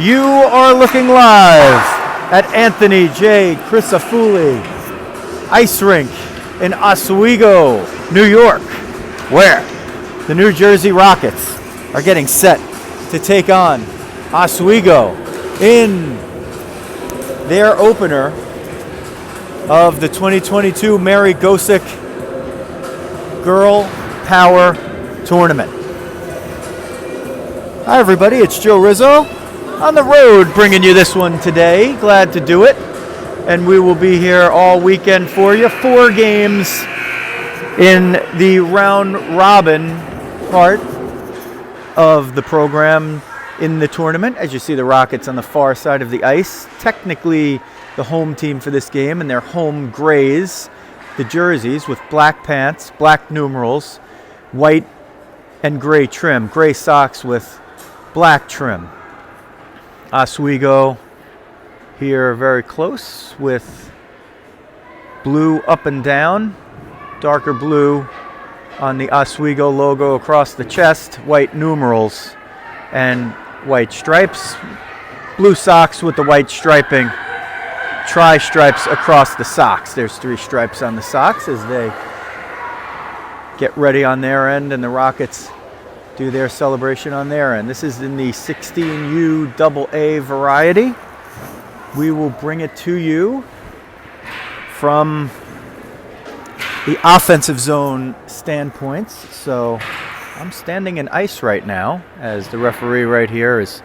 You are looking live at Anthony J. Crisafulli Ice Rink in Oswego, New York, where the New Jersey Rockets are getting set to take on Oswego in their opener of the 2022 Mary Gosek GRL PWR Tournament. Hi everybody, it's Joe Rizzo on the road bringing you this one today. Glad to do it. And we will be here all weekend for you. 4 games in the round robin part of the program in the tournament. As you see, the Rockets on the far side of the ice. Technically the home team for this game in their home grays. The jerseys with black pants, black numerals, white and gray trim. Gray socks with black trim. Oswego here very close with blue up and down, darker blue on the Oswego logo across the chest, white numerals and white stripes, blue socks with the white striping, tri-stripes across the socks. There's 3 stripes on the socks as they get ready on their end and the Rockets do their celebration on their end. This is in the 16U AA variety. We will bring it to you from the offensive zone standpoints. So I'm standing in ice right now as the referee right here is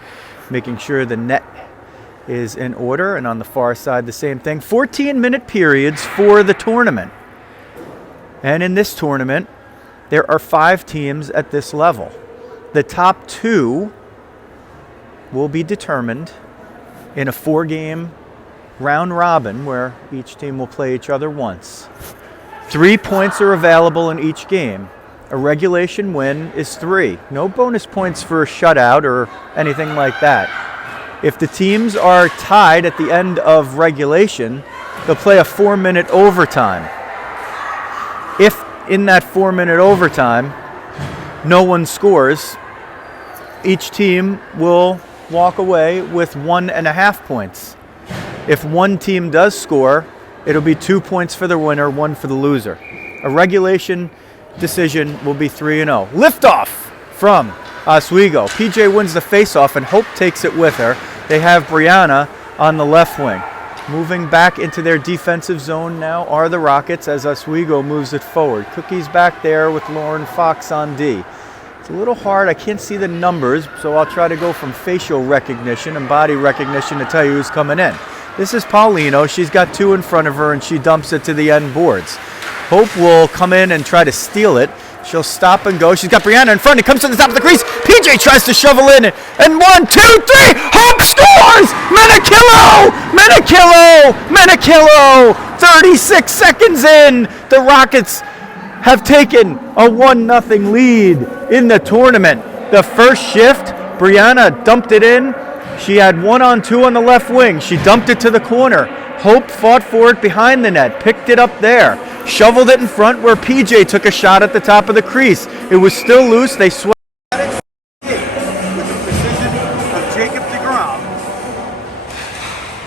making sure the net is in order, and on the far side the same thing. 14-minute periods for the tournament. And in this tournament, there are 5 teams at this level. The top 2 will be determined in a 4-game round robin where each team will play each other once. 3 points are available in each game. A regulation win is 3. No bonus points for a shutout or anything like that. If the teams are tied at the end of regulation, they'll play a 4-minute overtime. If in that 4-minute overtime no one scores, each team will walk away with 1.5 points. If one team does score, it'll be 2 points for the winner, 1 for the loser. A regulation decision will be 3-0. Liftoff from Oswego. PJ wins the faceoff and Hope takes it with her. They have Brianna on the left wing. Moving back into their defensive zone now are the Rockets as Oswego moves it forward. Cookie's back there with Lauren Fox on D. It's a little hard. I can't see the numbers, so I'll try to go from facial recognition and body recognition to tell you who's coming in. This is Paulino. She's got 2 in front of her, and she dumps it to the end boards. Hope will come in and try to steal it. She'll stop and go. She's got Brianna in front. It comes to the top of the crease. PJ tries to shovel in. And 1, 2, 3. Hope scores! Menikillo! Menikillo! Menikillo! 36 seconds in. The Rockets have taken a 1-0 lead in the tournament. The first shift, Brianna dumped it in. She had 1-on-2 on the left wing. She dumped it to the corner. Hope fought for it behind the net, picked it up there, shoveled it in front where PJ took a shot at the top of the crease. It was still loose. They swept it with the precision of Jacob DeGrom.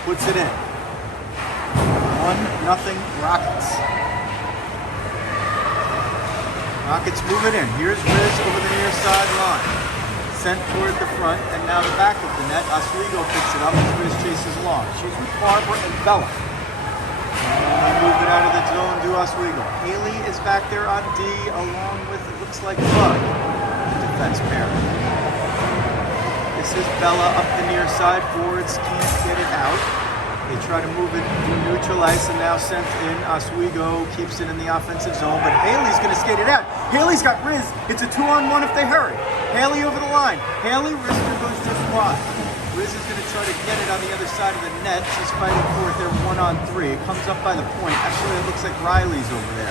Puts it in. 1-0 Rockets. Rockets move it in. Here's Riz over the near sideline. Sent toward the front, and now the back of the net. Oswego picks it up as Riz chases along. She's with Barbara and Bella. And they move it out of the zone to Oswego. Haley is back there on D, along with, it looks like, Bug, the defense pair. This is Bella up the near side. Forwards can't get it out. They try to move it to neutral ice and now sent in. Oswego keeps it in the offensive zone, but Haley's going to skate it out. Haley's got Riz. It's a 2-on-1 if they hurry. Haley over the line. Haley, wrister goes just wide. Riz is going to try to get it on the other side of the net. She's fighting for it there 1-on-3. It comes up by the point. Actually, it looks like Riley's over there.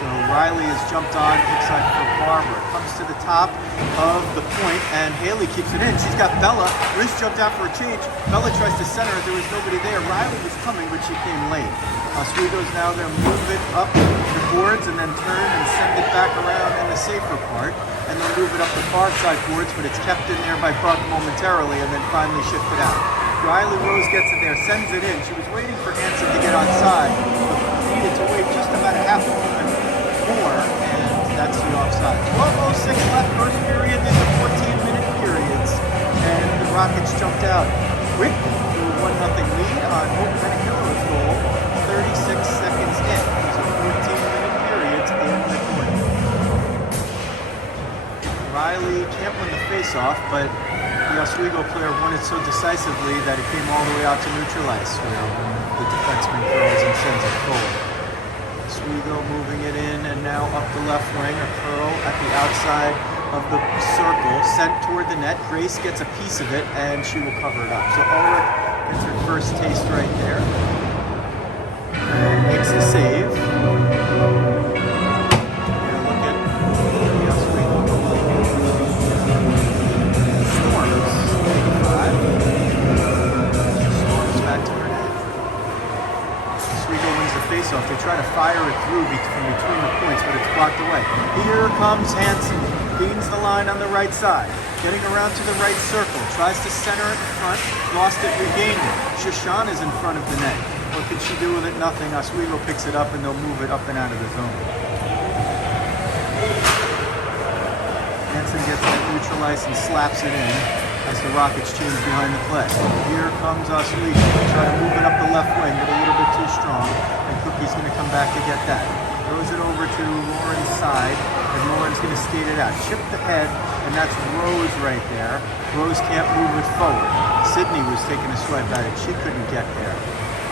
So Riley has jumped on, looks like for Barbara. Comes to the top of the point, and Haley keeps it in. She's got Bella. Riz jumped out for a change. Bella tries to center it. There was nobody there. Riley was coming, but she came late. Oswego's now going to move it up the boards and then turn and send it back around in the safer part, and they'll move it up the far side boards, but it's kept in there by Buck momentarily and then finally shift it out. Riley Rose gets it there, sends it in. She was waiting for Hanson to get outside, but needed to wait just about a half a moment more, and that's the offside. 12:06 left, first period in the 14-minute periods, and the Rockets jumped out quick to a 1-0 lead on Hope Benicillo's goal, 36 seconds in. These are 14-minute periods in the quarter. Riley can't win the face-off, but the Oswego player won it so decisively that it came all the way out to neutral ice, where the defenseman curls and sends it forward. Oswego moving it in, and now up the left wing, a curl at the outside of the circle, sent toward the net. Grace gets a piece of it, and she will cover it up. So Ulrich gets her first taste right there, and makes the save. Off. They try to fire it through from between the points, but it's blocked away. Here comes Hanson. Gains the line on the right side. Getting around to the right circle. Tries to center it in front. Lost it, regained it. Shoshana is in front of the net. What can she do with it? Nothing. Oswego picks it up and they'll move it up and out of the zone. Hanson gets that neutral ice and slaps it in as the Rockets change behind the play. Here comes Oswego. Try to move it up the left wing, but a little bit too strong. Cookie's going to come back to get that. Throws it over to Lauren's side, and Lauren's going to skate it out. Chip the head, and that's Rose right there. Rose can't move it forward. Sydney was taking a swipe at it. She couldn't get there.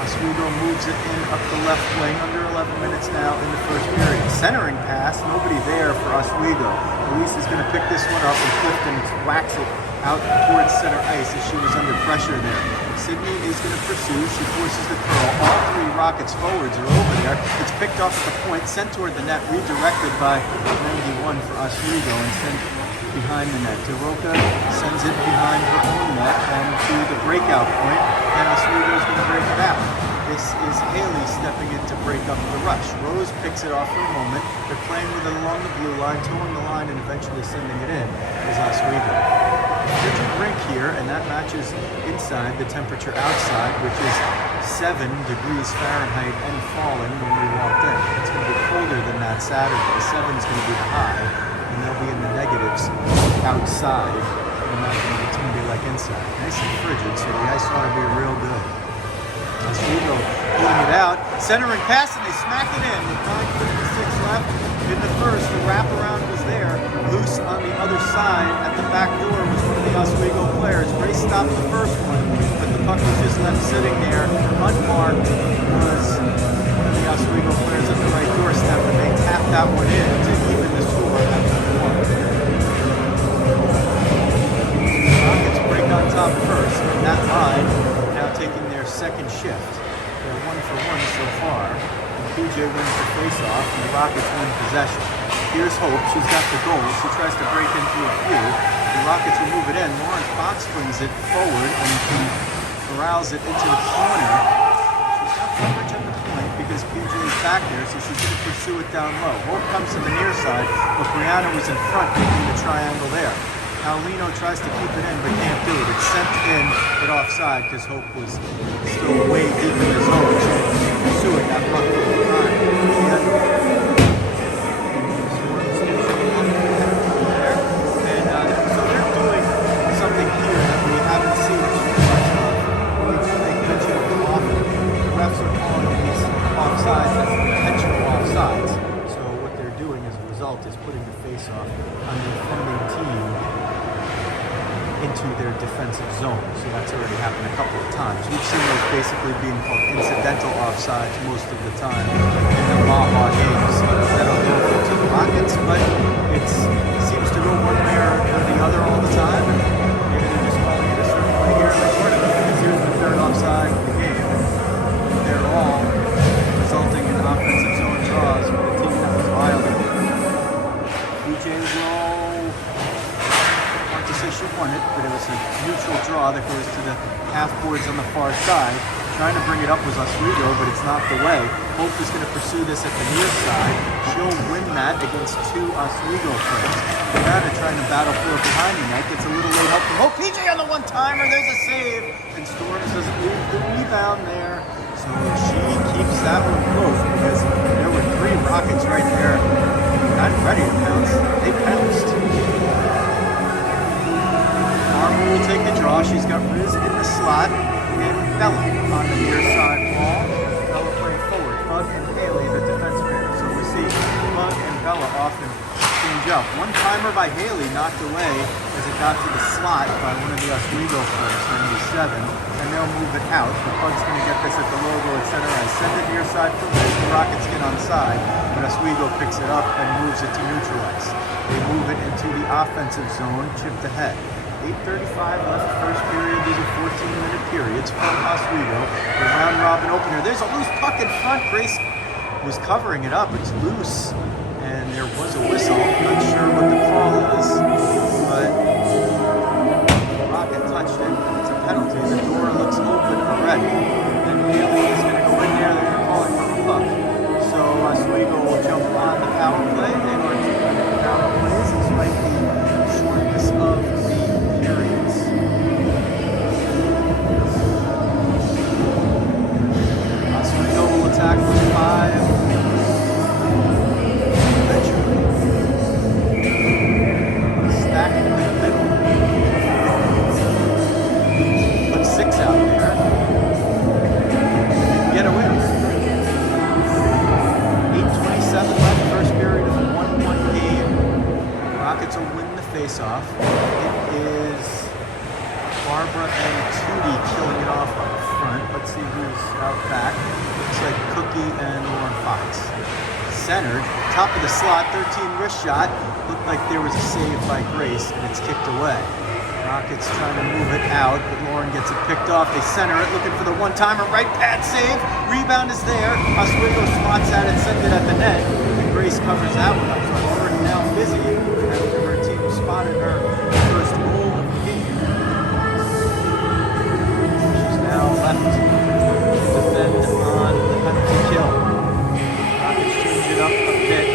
Oswego moves it in up the left wing, under 11 minutes now in the first period. Centering pass, nobody there for Oswego. Elise is going to pick this one up, and Clifton whacks it out towards center ice as she was under pressure there. Sydney is going to pursue. She forces the curl. All three Rockets forwards are over there. It's picked off at the point, sent toward the net, redirected by 91 for Oswego and sent behind the net. Taroka sends it behind her own net and to the breakout point, and Oswego is going to break it out. This is Haley stepping in to break up the rush. Rose picks it off for a moment. They're playing with it along the blue line, towing the line, and eventually sending it in is Oswego. There's a rink here, and that matches inside the temperature outside, which is 7 degrees Fahrenheit and falling when we walked in. It's going to be colder than that Saturday. 7 is going to be the high, and they'll be in the negatives outside. Imagine what it's going to be like inside. Nice and frigid, so the ice ought to be real good. Oswego pulling it out, centering pass, and they smack it in with 9:56 left in the first. The wraparound was there. Loose on the other side at the back door was one of the Oswego players. Grace stopped the first one, but the puck was just left sitting there. Unmarked was one of the Oswego players at the right doorstep, and they tapped that one in to even the score at the one. Rockets break on top first, and that line now taking their second shift. They're 1 for 1 so far. PJ wins the face-off, and the Rockets win possession. Here's Hope. She's got the goal. She tries to break in through a few. The Rockets will move it in. Lauren Fox brings it forward and corrals it into the corner. She's got coverage at the point because PJ is back there, so she's going to pursue it down low. Hope comes to the near side, but Brianna was in front making the triangle there. Paulino tries to keep it in, but can't do it. It's sent in, but offside because Hope was still way deep in the zone. She had to pursue it that puck the whole time. So they're doing something here that we haven't seen too much of. We do make mention of it often. The refs are calling these offsides as intentional offsides. So what they're doing as a result is putting the face-off on the offending team into their defensive zone. So that's already happened a couple of times. We've seen those basically being called incidental offsides most of the time in the Maha games that are local to the Rockets, but it seems to go one way or the other all the time. And maybe they're just calling it a certain way here in the corner because here's the third offside of the game. They're all resulting in offensive zone draws for the team that was violated. PJ will say she won it, but it was a neutral draw that goes to the half boards on the far side. Trying to bring it up was Oswego, but it's not the way. Hope is going to pursue this at the near side. She'll win that against two Oswego players. Brianna trying to battle for it behind the net. Gets a little late help from Hope. PJ on the one-timer. There's a save. And Storms doesn't lose the rebound there. So she keeps that one close because there were three Rockets right there. Not ready to pounce. They pounced. Barbara will take the draw. She's got Riz in the slot and Bella on the near side wall. Bella playing forward. Bug and Haley, the defense pair. So we see Bug and Bella often change up. One-timer by Haley knocked away as it got to the slot by one of the Oswego players, 97, and they'll move it out. The Bug's going to get this at the logo at center ice. Send it near side for Riz. The Rockets get on side, but Oswego picks it up and moves it to neutral ice. They move it into the offensive zone, chipped ahead. 8:35 left first period. These are 14-minute periods from Oswego. The round robin opener. There's a loose puck in front. Grace was covering it up. It's loose, and there was a whistle. Not sure what the call is, but Rocket touched it, and it's a penalty. The door looks open already, and Haley is going to go in there. They're going to call it for a puck. So Oswego will jump on the power play. They are two power plays despite the shortness of the periods. Oswego will attack with 5. Stack in the middle. Put 6 out there. Get a win. 8:27 left, first period of a 1-1 game. Rockets will win the face-off. It is Barbara and Tootie killing it off up front. Let's see who's out back. Looks like Cookie and Lauren Fox. Centered, top of the slot, 13 wrist shot. Looked like there was a save by Grace, and it's kicked away. Rockets trying to move it out, but Lauren gets it picked off. They center it, looking for the one-timer. Right pad save. Rebound is there. Oswego swats at it, sends it at the net. And Grace covers that one up. Lauren now busy after her team spotted her first goal of the game. She's now left to defend on the penalty kill. Rockets change it up a bit.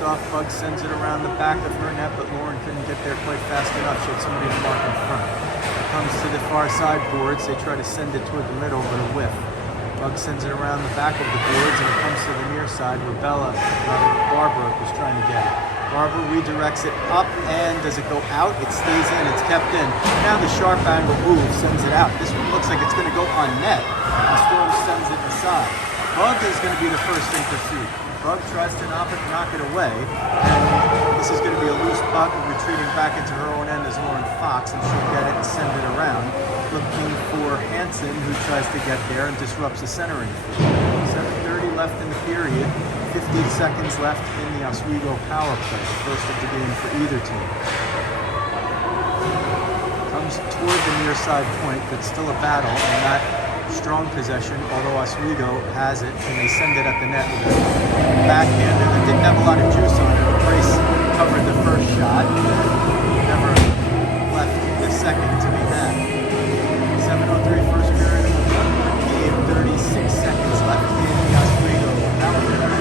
Off, Bug sends it around the back of her net, but Lauren couldn't get there quite fast enough. She had somebody to mark in front. It comes to the far side boards. They try to send it toward the middle, but a whiff. Bug sends it around the back of the boards, and it comes to the near side where Barbara was trying to get it. Barbara redirects it up, and does it go out? It stays in. It's kept in. Now the sharp angle move sends it out. This one looks like it's going to go on net. The Storm sends it aside. Bug is going to be the first in pursuit. Bug tries to knock it away, and this is going to be a loose puck, retreating back into her own end as Lauren Fox, and she'll get it and send it around, looking for Hansen, who tries to get there and disrupts the centering. 7:30 left in the period, 15 seconds left in the Oswego power play, the first of the game for either team. Comes toward the near side point, but still a battle, and that strong possession, although Oswego has it, and they send it at the net with a backhander that didn't have a lot of juice on it. Grace covered the first shot, never left the second to be had. 7:03 first period of the game, 36 seconds left in the Oswego power play.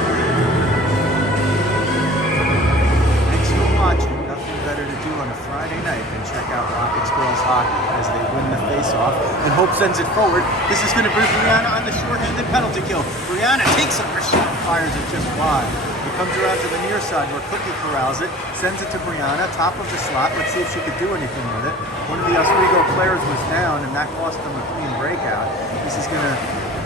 Thanks for watching. Nothing better to do on a Friday night than check out Rockets girls hockey as they win the face-off, and Hope sends it forward. This is going to bring Brianna on the short-handed penalty kill. Brianna takes a first shot, fires it just wide. It comes around to the near side where Cookie corrals it, sends it to Brianna, top of the slot. Let's see if she could do anything with it. One of the Oswego players was down, and that cost them a clean breakout. This is going to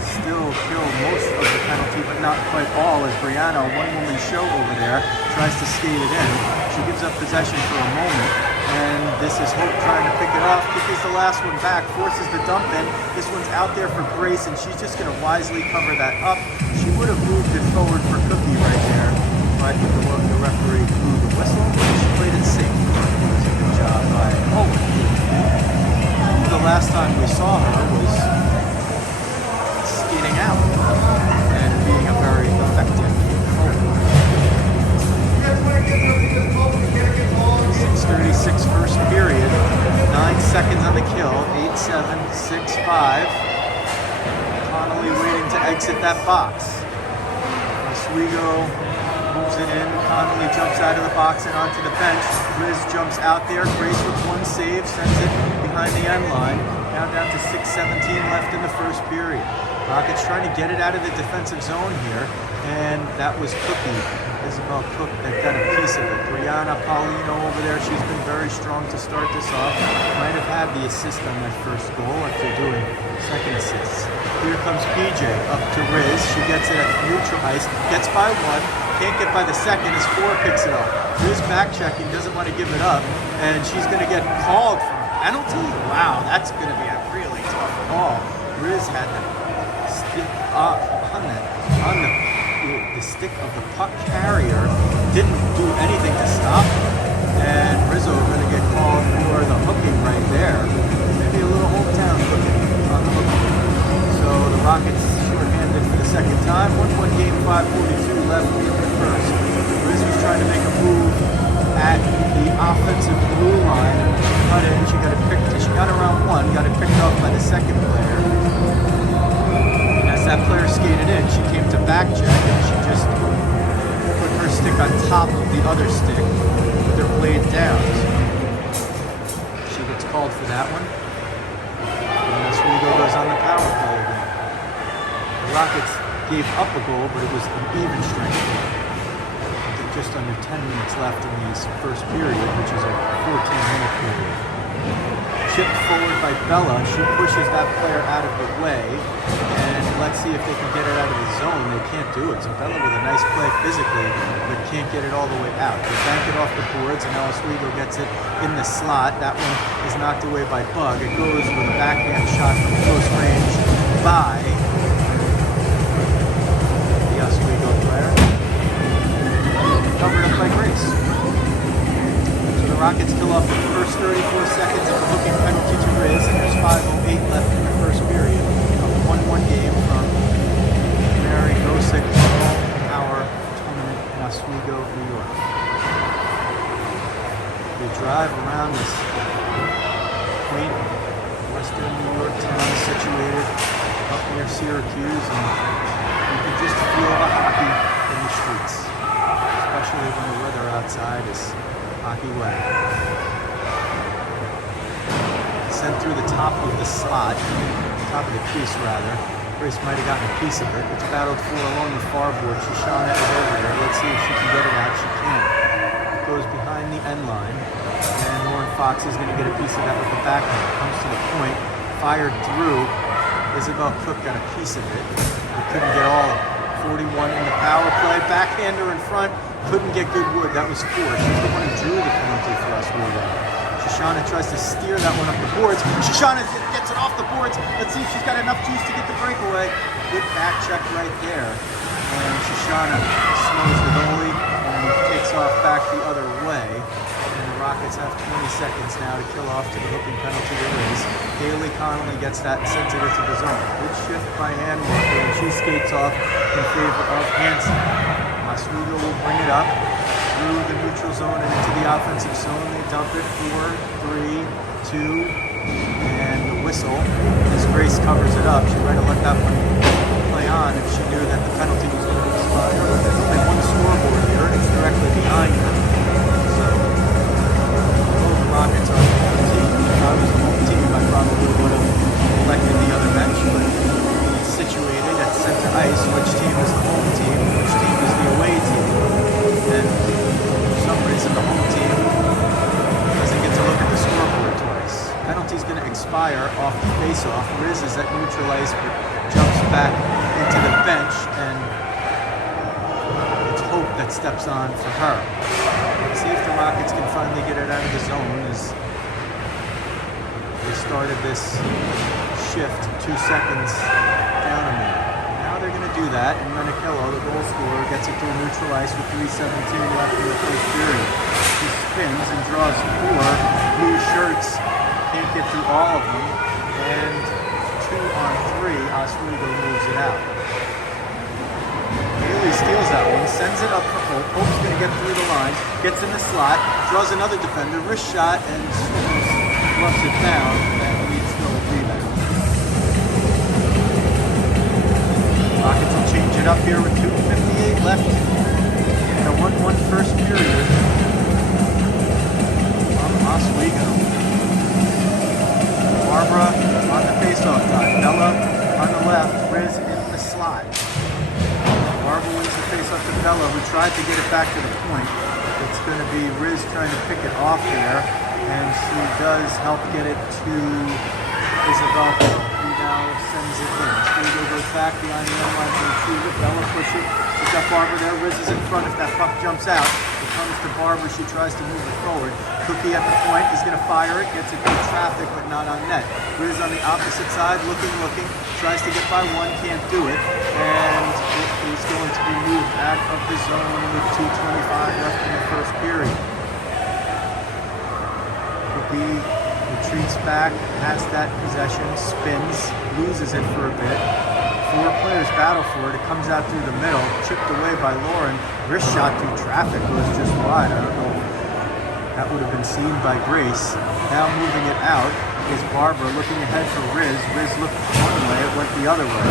still kill most of the penalty, but not quite all, as Brianna, a one-woman show over there, tries to skate it in. She gives up possession for a moment, and this is Hope trying to pick it off. Cookie's the last one back, forces the dump in. This one's out there for Grace, and she's just going to wisely cover that up. She would have moved it forward for Cookie right there, but the referee blew the whistle. She played it safe. It was a good job by Hope. The last time we saw her was skating out and being a very effective forward. 6:36 first period, 9 seconds on the kill. exit that box. Oswego moves it in. Connolly jumps out of the box and onto the bench. Riz jumps out there. Grace with one save sends it behind the end line. Now down to 6:17 left in the first period. Rockets trying to get it out of the defensive zone here, and that was Cookie, Isabel Cook, that got a piece of it. Brianna Paulino over there, she's been very strong to start this off. Might have had the assist on that first goal after doing second assists. Here comes PJ up to Riz. She gets it at neutral ice, gets by one, can't get by the second as Four picks it up. Riz back checking, doesn't want to give it up, and she's going to get called for a penalty. Wow, that's going to be a really tough call. Riz had the stick up on the stick of the puck carrier, didn't do anything to stop it, and Rizzo going to get called for the hooking right there. Maybe a little hometown hooking on the hooking. So the Rockets short-handed for the second time. 1-1 game, 5:42 left in the first. Riz was trying to make a move at the offensive blue line and cut in. She got around one, got it picked off by the second player. As that player skated in, she came to back check and she just put her stick on top of the other stick with her blade down. She gets called for that one. And Oswego goes on the power play again. The Rockets gave up a goal, but it was an even strength goal. With just under 10 minutes left in this first period, which is a 14-minute period. Chipped forward by Bella. She pushes that player out of the way, and let's see if they can get it out of the zone. They can't do it. So Bella with a nice play physically, but can't get it all the way out. They bank it off the boards, and now Oswego gets it in the slot. That one is knocked away by Bug. It goes with a backhand shot from close range by the Oswego player. Covered up by Grace. The Rockets kill off the first 34 seconds of the hooking penalty to Riz, and there's 5:08 left in the first period. A 1-1 game from Mary Gosek GRL PWR Tournament in Oswego, New York. We drive around this quaint western New York town situated up near Syracuse, and you can just feel the hockey in the streets, especially when the weather outside is hockey weather. Sent through the top of the slot, top of the crease rather. Grace might have gotten a piece of it. It's battled for along the far board. Shoshana is over there. Let's see if she can get it out. She can't. It goes behind the end line, and Lauren Fox is going to get a piece of that with the backhand. Comes to the point, fired through. Isabel Cook got a piece of it. They couldn't get all 41 in the power play. Backhander in front. Couldn't get good wood. That was Four. She's the one who drew the penalty for Oswego. Shoshana tries to steer that one up the boards. Shoshana gets it off the boards. Let's see if she's got enough juice to get the breakaway. Good back check right there. And Shoshana slows the goalie and takes off back the other way. And the Rockets have 20 seconds now to kill off to the hooking penalty to Riz. Haley Connolly gets that and sends it into the zone. Good shift by Handwalker, and she skates off in favor of Hansen. Oswego will bring it up through the neutral zone and into the offensive zone. They dump it 4, 3, 2, and the whistle as Grace covers it up. She might have let that one play on if she knew that the penalty was going to expire. They won the scoreboard here, and it's directly behind her. So, although the Rockets are the home team, if I was the home team, I probably would have elected the other bench, but it's situated at center ice. Which team is the home team? Which team is the away team? And for some reason, the home team doesn't get to look at the scoreboard twice. Penalty's going to expire off the face-off. Riz is at neutral ice, but jumps back into the bench, and it's Hope that steps on for her. Let's see if the Rockets can finally get it out of the zone as they started this shift 2 seconds down a minute. Now they're going to do that, and Menichello, the goal scorer, gets it through neutral ice with 3:17 left in the first period. He spins and draws 4 blue shirts. Can't get through all of them, and 2-on-3, Oswego moves it out. Haley steals that one, sends it up for Hope. Hope's going to get through the line, gets in the slot, draws another defender, wrist shot, and fluffs it down, and leads to a rebound. it up here with 2:58 left in the 1-1 first period from Oswego. Barbara on the face-off die. Bella on the left, Riz in the slot. Barbara wins the face-off to Bella, who tried to get it back to the point. It's going to be Riz trying to pick it off there, and she does help get it to Isabel, who now sends it in. Oswego goes back behind the end line to retrieve it. Bella pushing. She's got Barbara there. Riz is in front. If that puck jumps out, it comes to Barbara. She tries to move it forward. Cookie at the point is going to fire it. Gets it through traffic, but not on net. Riz on the opposite side, looking. Tries to get by one, can't do it. And it is going to be moved out of the zone with 2:25 left in the first period. Cookie retreats back, has that possession, spins, loses it for a bit. 4 players battle for it. It comes out through the middle, chipped away by Lauren. Wrist shot through traffic was just wide. I don't know if that would have been seen by Grace. Now moving it out is Barbara looking ahead for Riz. Riz looked one way, it went the other way.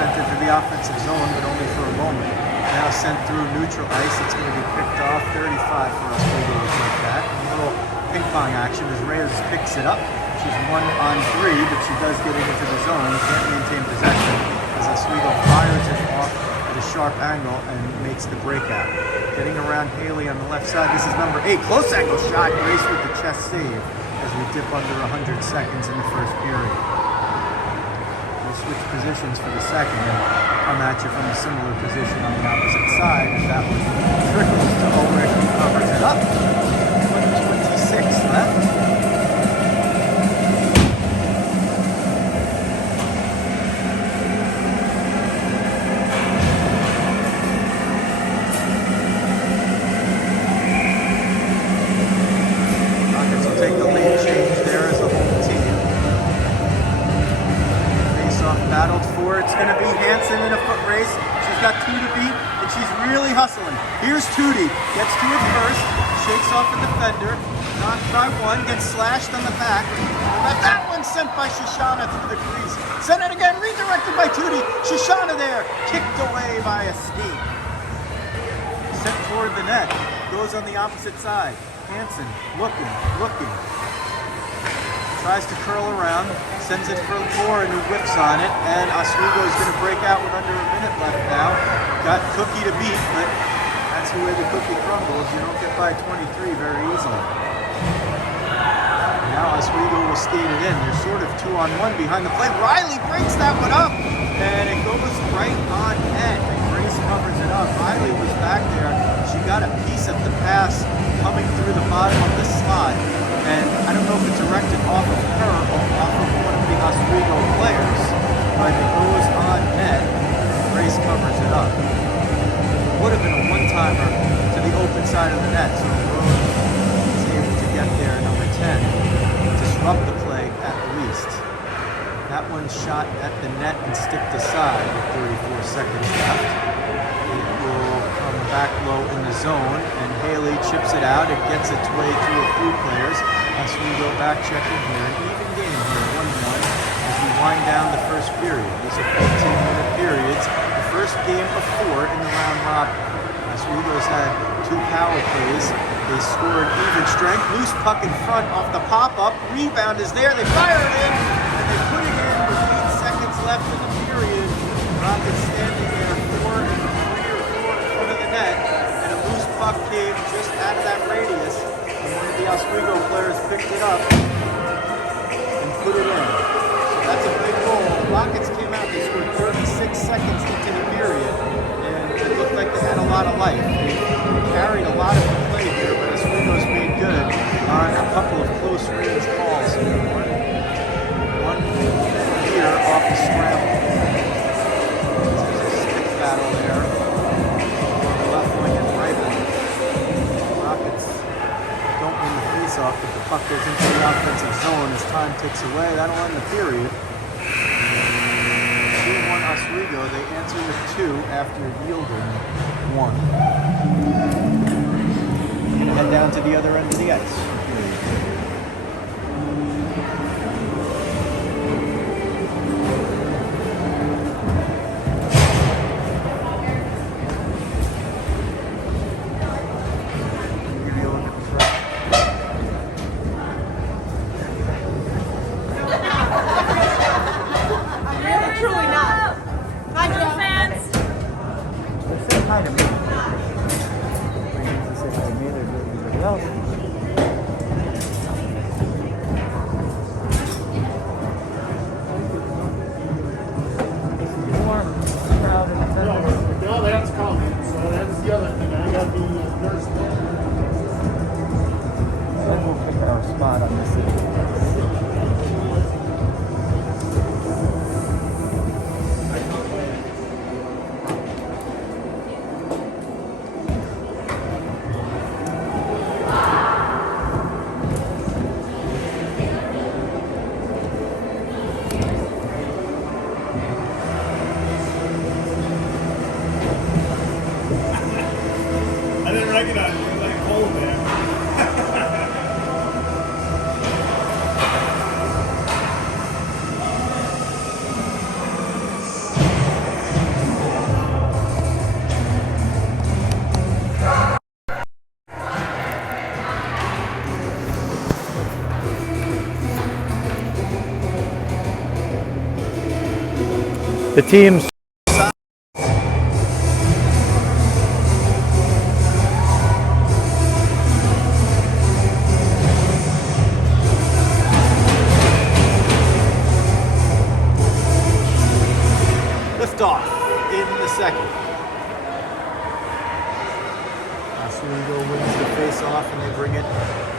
Sent it to the offensive zone, but only for a moment. Now sent through neutral ice. It's going to be picked off. 35 for Oswego to take that. A little ping pong action as Reyes picks it up. She's 1-on-3, but she does get it into the zone. Can't maintain possession as Oswego fires it off at a sharp angle and makes the breakout. Getting around Haley on the left side. This is number 8. Close angle shot. Grace with the chest save as we dip under 100 seconds in the first period. We'll switch positions for the second and come at you from a similar position on the opposite side. That one trickles to Ulrich, who covers it up. 1:26 left. Here's Tootie, gets to it first, shakes off the defender, knocked by one, gets slashed on the back. That one sent by Shoshana through the crease. Sent it again, redirected by Tootie. Shoshana there, kicked away by a skate. Sent toward the net, goes on the opposite side. Hansen, looking. Tries to curl around, sends it for Lauren, who whips on it, and Oswego is going to break out with under a minute left now. Got Cookie to beat, but that's the way the cookie crumbles. You don't get by 23 very easily. Now Oswego will skate it in. They're sort of 2-on-1 behind the plate. Riley breaks that one up, and it goes right on net. And Grace covers it up. Riley was back there. She got a piece of the pass coming through the bottom of the slot. And I don't know if it's directed off of her or off of one of the Oswego players, but it goes on net. Grace covers it up. Would have been a one-timer to the open side of the net, so Rose is able to get there, number 10, disrupt the play at least. That one shot at the net and sticked aside with 34 seconds left. It will come back low in the zone, and Haley chips it out. It gets its way through a few players. As we go back checking here, an even game here, 1-1, as we wind down the first period. These are 15-minute periods. The first game of 4 in the round robin. Oswego's had 2 power plays. They scored even strength. Loose puck in front off the pop-up. Rebound is there. They fire it in, and they put it in with 8 seconds left in the period. Rockets standing there 4 and 3 or 4 in front of the net, and a loose puck came just out of that radius. And one of the Oswego players picked it up and put it in. So that's a big goal. The Rockets came out. They scored 36 seconds into the period, and it looked like they had a lot of life. They carried a lot of the play here, but Oswego's made good on a couple of close range calls. One here off the scramble. There's a stick battle there. Left wing and right wing. Rockets don't win the face-off, but the puck goes into the offensive zone as time ticks away. That'll end the period. 2-1 Oswego. They answer with 2 after yielding 1. Gonna head down to the other end of the ice. hi to me. Say hi to me, there's everybody else. Warm, crowd in attendance. No, that's coming. So that's the other thing. I got the nurse there. So we'll pick our spot on this end. I didn't recognize you. You're like cold there. The teams lift off in the second. Oswego wins the face-off and they bring it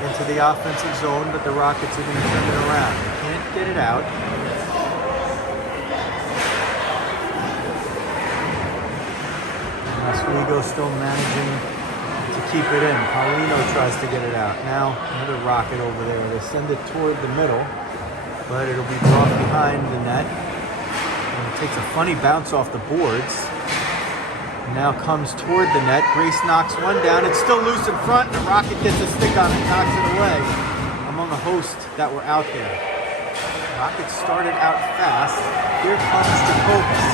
into the offensive zone, but the Rockets are going to turn it around. They can't get it out. Oswego still managing to keep it in. Paulino tries to get it out. Now another rocket over there. They send it toward the middle, but it'll be brought behind the net. And it takes a funny bounce off the boards. Now comes toward the net. Grace knocks one down. It's still loose in front, and the Rocket gets a stick on it, knocks it away among a host that were out there. Rockets started out fast. Here comes Jacobus.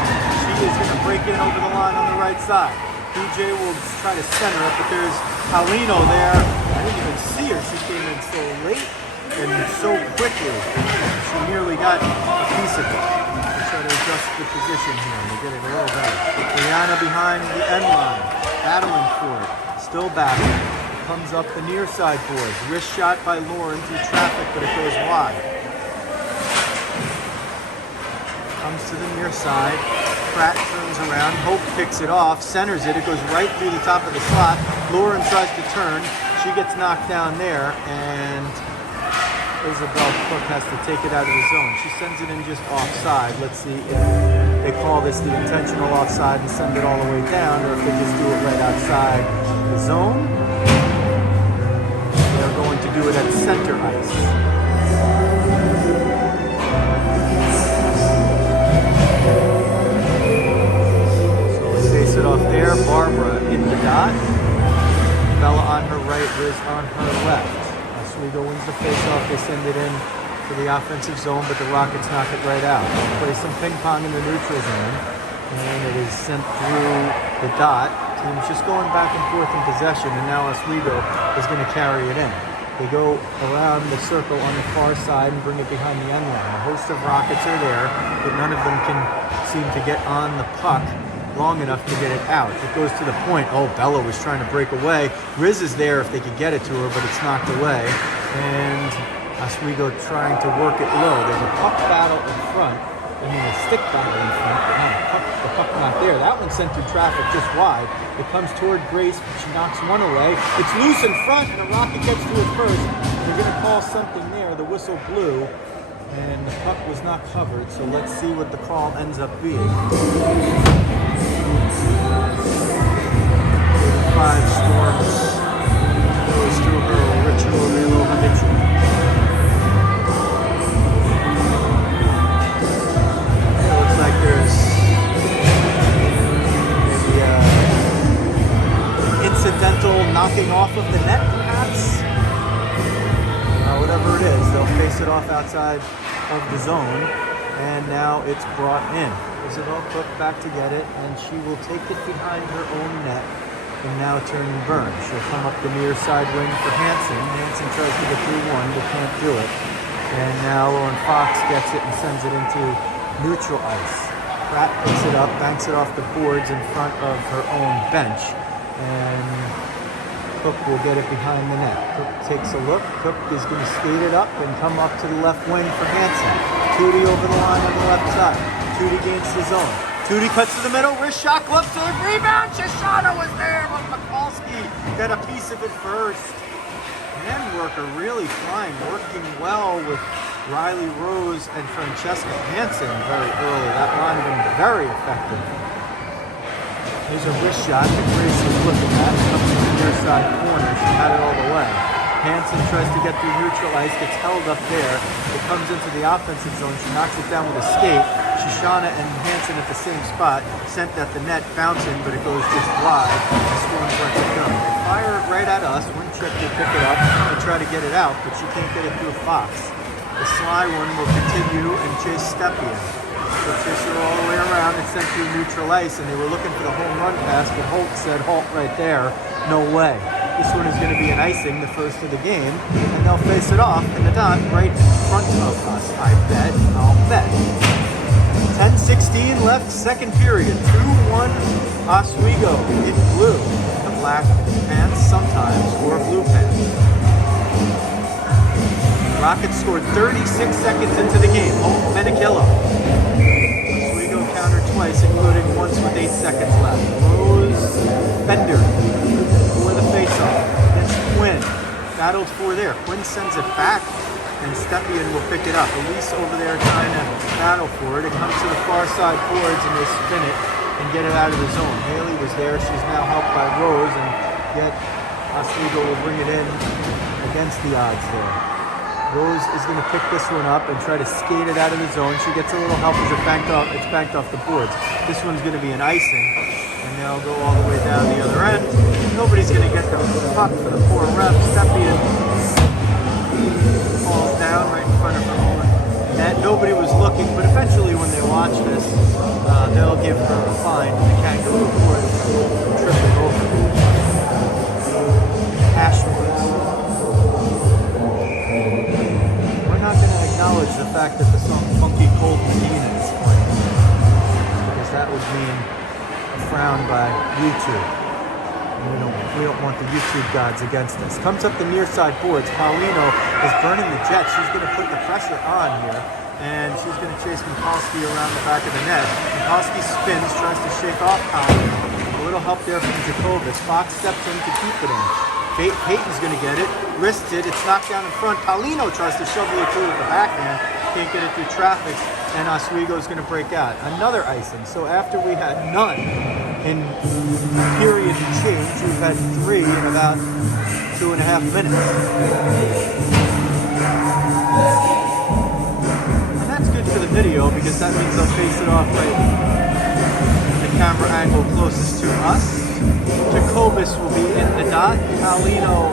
She is going to break in over the line on the right side. DJ will try to center it, but there's Paulino there. I didn't even see her. She came in so late and so quickly. She nearly got a piece of it. They try to adjust the position here and they get it a little better. Brianna behind the end line, battling for it. Still battling. Comes up the near side boards. Wrist shot by Lauren through traffic, but it goes wide. Comes to the near side. Pratt turns around. Hope picks it off, centers it. It goes right through the top of the slot. Lauren tries to turn. She gets knocked down there, and Isabel Cook has to take it out of the zone. She sends it in just offside. Let's see if they call this the intentional offside and send it all the way down, or if they just do it right outside the zone. They're going to do it at center ice. It off there, Barbara in the dot, Bella on her right, Riz on her left. Oswego wins the face-off, they send it in to the offensive zone, but the Rockets knock it right out. They play some ping pong in the neutral zone, and it is sent through the dot. Team's just going back and forth in possession, and now Oswego is going to carry it in. They go around the circle on the far side and bring it behind the end line. A host of Rockets are there, but none of them can seem to get on the puck long enough to get it out. It goes to the point. Oh, Bella was trying to break away. Riz is there if they could get it to her, but it's knocked away. And Oswego trying to work it low. There's a puck battle in front. I mean, a stick battle in front, but not the puck not there. That one sent through traffic just wide. It comes toward Grace, but she knocks one away. It's loose in front, and the Rocket gets to it first. They're going to call something there. The whistle blew, and the puck was not covered. So let's see what the call ends up being. 5 Storms goes through her ritual de lo habitual. It looks like there's maybe incidental knocking off of the net, perhaps. Whatever it is, they'll face it off outside of the zone, and now it's brought in. Isabel Cook back to get it, and she will take it behind her own net and now turn and burn. She'll come up the near side wing for Hanson. Hanson tries to get through one, but can't do it. And now Lauren Fox gets it and sends it into neutral ice. Pratt picks it up, banks it off the boards in front of her own bench, and Cook will get it behind the net. Cook takes a look. Cook is going to skate it up and come up to the left wing for Hansen. Tootie over the line on the left side. Tootie gains the zone. Tootie cuts to the middle. Wrist shot, glove save, rebound. Shoshana was there, but Mikulski got a piece of it first. Hand worker really flying, working well with Riley Rose and Francesca Hansen very early. That line been very effective. There's a wrist shot that Grace is looking at. Comes to the near side corner. She had it all the way. Hansen tries to get through neutral ice, gets held up there. It comes into the offensive zone. She knocks it down with a skate. Shoshana and Hansen at the same spot. Sent at the net, bouncing, but it goes just wide. The scoring lets it go. They fire it right at us. Winchip will pick it up and try to get it out, but she can't get it through Fox. The sly one will continue and chase Stepien. So chase her all the way around and sent through neutral ice, and they were looking for the home run pass, but Holt said, halt right there, no way. This one is going to be an icing, the first of the game, and they'll face it off in the dot right in front of us. I bet, I'll bet. 10:16 left, second period. 2-1 Oswego in blue. The black pants sometimes, or blue pants. Rockets scored 36 seconds into the game. Holt Menikillo. Oswego countered twice, including once with 8 seconds left. Rose Bender for the faceoff. That's Quinn. Battled for there. Quinn sends it back, and Stepien will pick it up. Elise over there trying to battle for it. It comes to the far side boards, and they spin it and get it out of the zone. Haley was there. She's now helped by Rose, and yet Oswego will bring it in against the odds there. Rose is going to pick this one up and try to skate it out of the zone. She gets a little help as it's banked off the boards. This one's going to be an icing, and they'll go all the way down the other end. Nobody's going to get the puck for the poor ref. Stepien falls down right in front of her own net. Nobody was looking, but eventually when they watch this, they'll give her a fine. The kangaroo for tripping over. Ashworth. We're not going to acknowledge the fact that the song Funky Cold Medina is playing, because that would mean a frown by YouTube. We don't want the YouTube gods against us. Comes up the near side boards. Paulino is burning the jet. She's going to put the pressure on here, and she's going to chase Mikulski around the back of the net. Mikulski spins, tries to shake off Paulino. A little help there from Jacobus. Fox steps in to keep it in. Peyton's going to get it. Wrists it. It's knocked down in front. Paulino tries to shovel it through with the backhand. Can't get it through traffic, and Oswego is going to break out. Another icing. So after we had none in period change, we've had 3 in about 2.5 minutes. And that's good for the video, because that means they'll face it off right in the camera angle closest to us. Jacobus will be in the dot. Paulino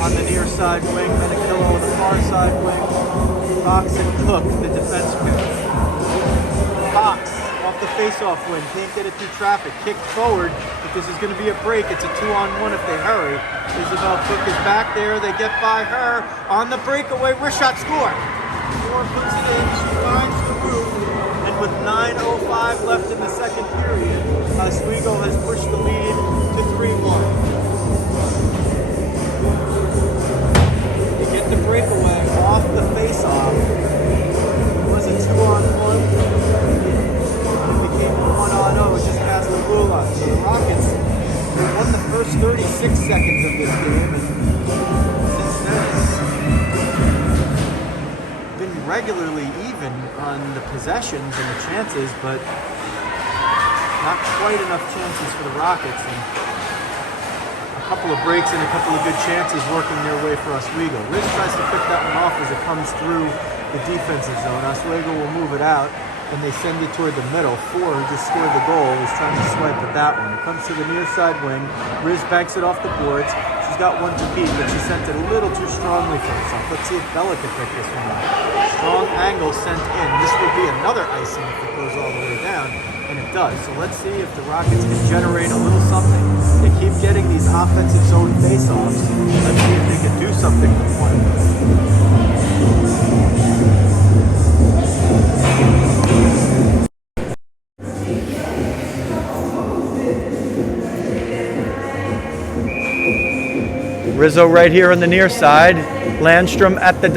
on the near side wing. Menikillo on the far side wing. Fox and Cook, the defense pair. Fox off the face-off wing. Can't get it through traffic. Kicked forward, but this is going to be a break. It's a 2-on-1 if they hurry. Isabel Cook is back there. They get by her on the breakaway. Wrist shot, score. Moore puts it in. She finds the roof. And with 9:05 left in the second period, Oswego has pushed the lead to 3-1. You get the breakaway off the face-off. It was a 2-on-1. It became a 1-on-0 just past the blue line. So the Rockets won the first 36 seconds of this game, and since then it's been regularly even on the possessions and the chances, but not quite enough chances for the Rockets. And a couple of breaks and a couple of good chances working their way for Oswego. Riz tries to pick that one off as it comes through the defensive zone. Oswego will move it out, and they send it toward the middle. Four, who just scored the goal, is trying to swipe at that one. It comes to the near side wing. Riz banks it off the boards. She's got one to beat, but she sent it a little too strongly for herself. Let's see if Bella can pick this one up. Strong angle sent in. This will be another icing if it goes all the way down, and it does. So let's see if the Rockets can generate a little something. They keep getting these offensive zone face-offs. Let's see if they can do something with one of them. Rizzo right here on the near side. Landstrom at the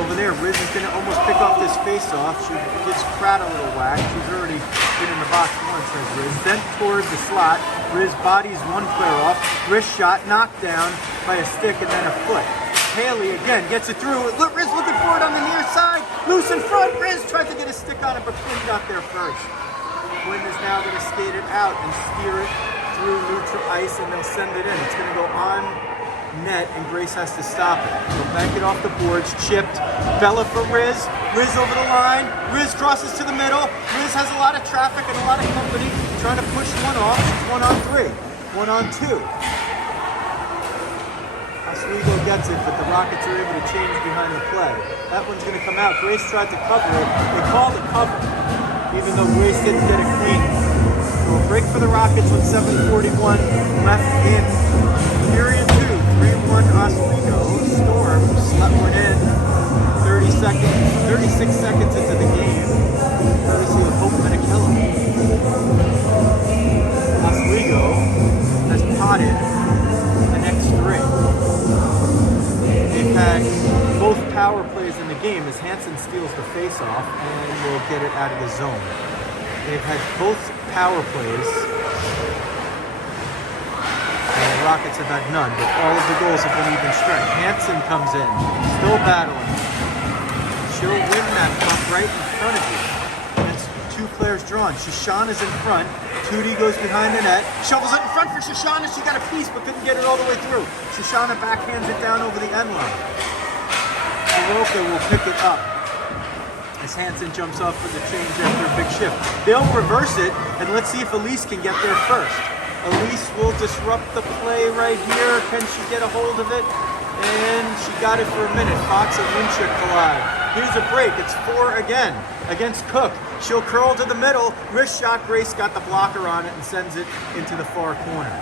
over there. Riz is going to almost pick off this face-off. She gives Pratt a little whack. She's already been in the box once, says Riz. Then towards the slot. Riz bodies one player off. Wrist shot knocked down by a stick and then a foot. Haley again gets it through. Riz looking for it on the near side. Loose in front. Riz tried to get a stick on it, but Quinn got there first. Quinn is now going to skate it out and steer it through neutral ice, and they'll send it in. It's going to go on net, and Grace has to stop it. They'll bank it off the boards. Chipped. Bella for Riz. Riz over the line. Riz crosses to the middle. Riz has a lot of traffic and a lot of company. Trying to push one off. She's 1-on-3. 1-on-2. Oswego gets it, but the Rockets are able to change behind the play. That one's going to come out. Grace tried to cover it. They called a cover, even though Grace didn't get it clean. So a break for the Rockets with 7:41 left in period 2. 3-1 Oswego. Storm slept one in 36 seconds into the game. Courtesy of Hope Menikella. Oswego has potted the next 3. They've had both power plays in the game as Hansen steals the face-off and will get it out of the zone. They've had both power plays, and the Rockets have had none, but all of the goals have been even strength. Hansen comes in, still battling. She'll win that puck right in front of you. That's 2 players drawn. Shoshana's in front. Tootie goes behind the net. Shovels it in front for Shoshana. She got a piece, but couldn't get it all the way through. Shoshana backhands it down over the end line. Soroka will pick it up as Hansen jumps off for the change after a big shift. They'll reverse it, and let's see if Elise can get there first. Elise will disrupt the play right here. Can she get a hold of it? And she got it for a minute. Fox and Winchuk collide. Here's a break. It's 4 again against Cook. She'll curl to the middle. Wrist shot. Grace got the blocker on it and sends it into the far corner.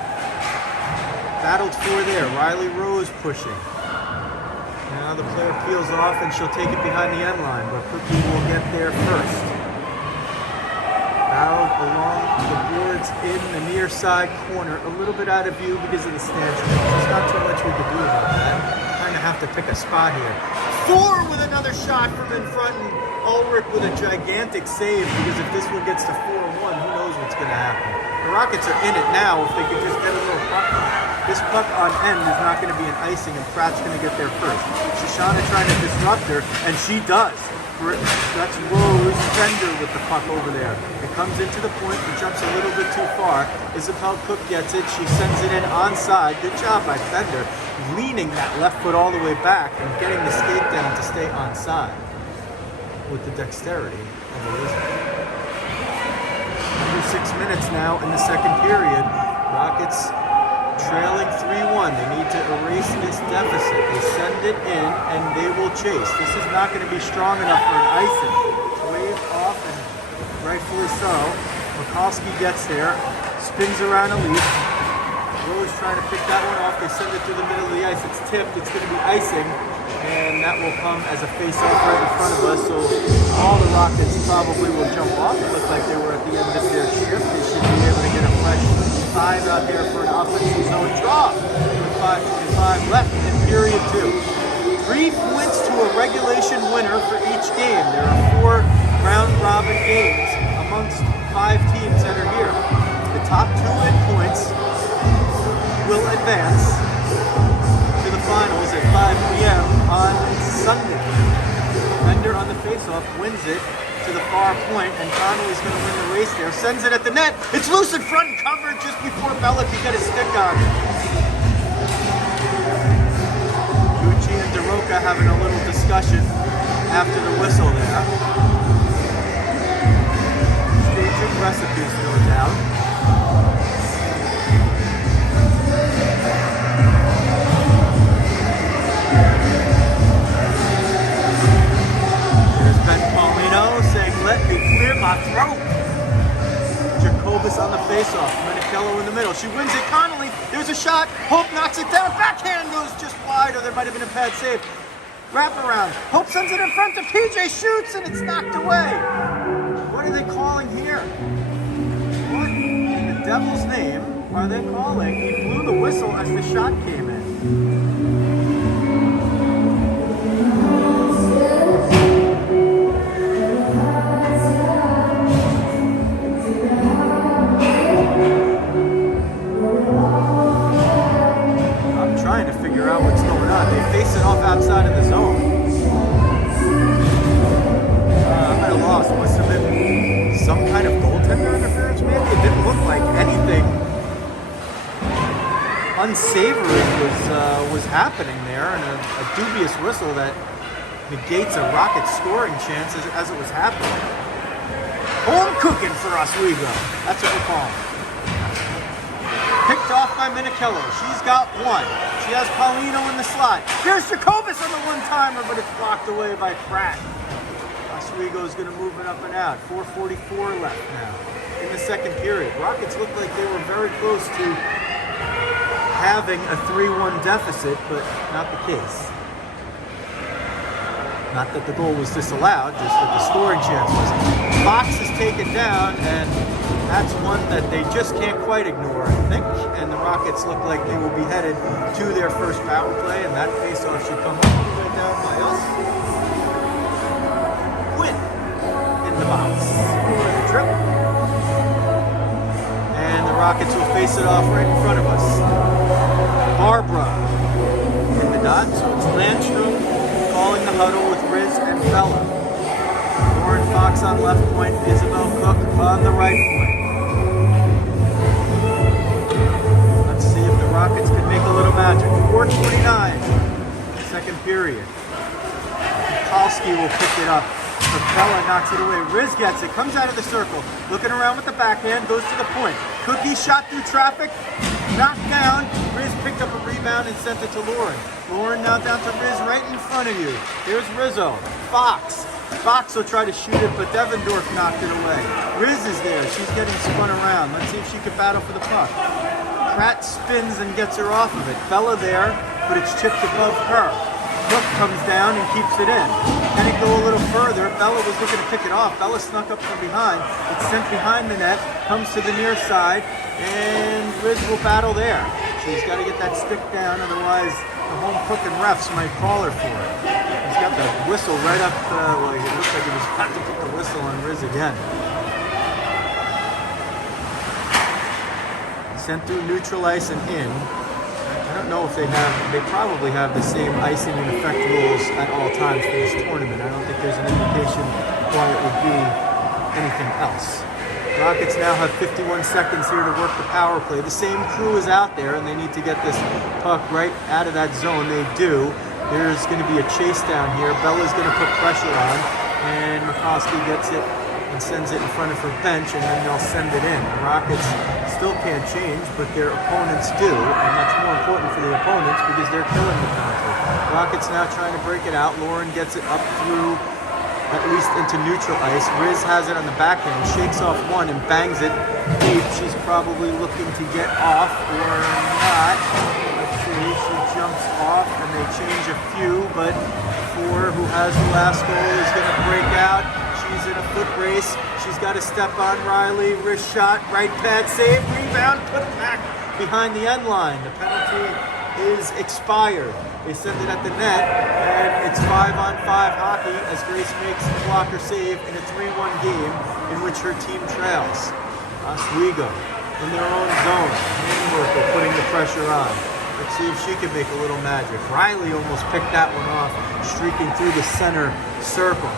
Battled for there. Riley Rose pushing. Now the player peels off and she'll take it behind the end line, but Cookie will get there first. Battled along the boards in the near side corner, a little bit out of view because of the stanchion. There's not too much we could do about that. Kind of have to pick a spot here. Thor with another shot from in front, and Ulrich with a gigantic save, because if this one gets to 4-1, who knows what's going to happen. The Rockets are in it now if they could just get a little puck. This puck on end is not going to be an icing, and Pratt's going to get there first. Shoshana trying to disrupt her, and she does. That's Rose Fender with the puck over there. It comes into the point, but jumps a little bit too far. Isabel Cook gets it. She sends it in onside. Good job by Fender, leaning that left foot all the way back and getting the skate down to stay onside with the dexterity of Elizabeth. Under 6 minutes now in the second period. Rockets trailing 3-1. They need to erase this deficit. They send it in and they will chase. This is not going to be strong enough for an icing. It's waved off, and rightfully so. Mikulski gets there, spins around Elise. Rose trying to pick that one off. They send it through the middle of the ice. It's tipped. It's going to be icing, and that will come as a face-off right in front of us. So all the Rockets probably will jump off. It looks like they were at the end of their shift. They should be able to get a fresh 5 out there for an offensive zone draw. With 5:25 left in period 2. 3 points to a regulation winner for each game. There are 4 round-robin games amongst 5 teams that are here. The top 2 in points will advance to the finals at 5 p.m. on Sunday. Fender on the faceoff wins it to the far point, and Connolly's going to win the race there. Sends it at the net. It's loose in front and covered just before Bella can get a stick on it. Gucci and DeRoca having a little discussion after the whistle there. Staging recipes, no doubt. Let me clear my throat. Jacobus on the faceoff. Menikella in the middle. She wins it. Connolly. There's a shot. Hope knocks it down. Backhand goes just wide, or there might have been a bad save. Wrap around. Hope sends it in front to PJ. Shoots, and it's knocked away. What are they calling here? What in the devil's name are they calling? He blew the whistle as the shot came in. I'm trying to figure out what's going on. They face it off outside of the zone. I'm at a loss. Must have been some kind of goaltender interference, maybe? It didn't look like anything unsavory was happening there, and a dubious whistle that negates a Rocket scoring chance as it was happening. Home cooking for Oswego. That's what we're calling. Picked off by Minichello. She's got one. She has Paulino in the slot. Here's Jacobus on the one-timer, but it's blocked away by Pratt. Oswego is going to move it up and out. 4:44 left now in the second period. Rockets looked like they were very close to having a 3-1 deficit, but not the case. Not that the goal was disallowed, just that the scoring chance wasn't. Fox is taken down, and that's one that they just can't quite ignore, I think. And the Rockets look like they will be headed to their first power play, and that faceoff should come all the way down by us. Quinn in the box for the trip. And the Rockets will face it off right in front of us. Barbara in the dot, so it's Landstrom calling the huddle with Riz and Bella. Lauren Fox on left point, Isabel Cook on the right point. Let's see if the Rockets can make a little magic. 4:29, second period. Mikulski will pick it up. Bella knocks it away. Riz gets it, comes out of the circle, looking around with the backhand, goes to the point. Cookie shot through traffic, knocked down. Riz picked up a rebound and sent it to Lauren. Lauren now down to Riz right in front of you. Here's Rizzo. Fox. Fox will try to shoot it, but Devendorf knocked it away. Riz is there. She's getting spun around. Let's see if she can battle for the puck. Pratt spins and gets her off of it. Bella there, but it's chipped above her. Cook comes down and keeps it in. Then it go a little further. Bella was looking to pick it off. Bella snuck up from behind. It's sent behind the net, comes to the near side, and Riz will battle there. She's got to get that stick down, otherwise the home cooking refs might call her for it. He's got the whistle right up, well, it looks like he was about to put the whistle on Riz again. Sent through neutral ice and in. I don't know if they probably have the same icing and effect rules at all times for this tournament. I don't think there's an indication why it would be anything else. Rockets now have 51 seconds here to work the power play. The same crew is out there, and they need to get this puck right out of that zone. They do. There's going to be a chase down here. Bella's going to put pressure on, and Mikulski gets it and sends it in front of her bench, and then they'll send it in. The Rockets still can't change, but their opponents do, and that's more important for the opponents because they're killing the penalty. Rockets now trying to break it out. Lauren gets it up through, at least into neutral ice. Riz has it on the backhand, shakes off one and bangs it deep. She's probably looking to get off or not. Let's see, she jumps off and they change a few, but Four, who has the last goal, is going to break out. She's in a foot race. She's got to step on Riley. Wrist shot, right pad save, rebound, put it back behind the end line. The penalty is expired. They send it at the net, and it's 5-on-5 hockey as Grace makes the blocker save in a 3-1 game in which her team trails. Oswego in their own zone. Handworker putting the pressure on. Let's see if she can make a little magic. Riley almost picked that one off, streaking through the center circle.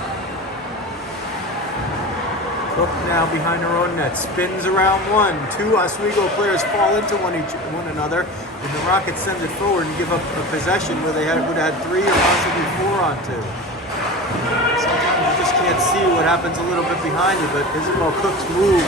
Cook now behind her own net, spins around one. Two Oswego players fall into one another, and the Rockets send it forward and give up a possession where they would have had 3 or possibly 4 on 2. Sometimes you just can't see what happens a little bit behind you, but Isabel Cook's move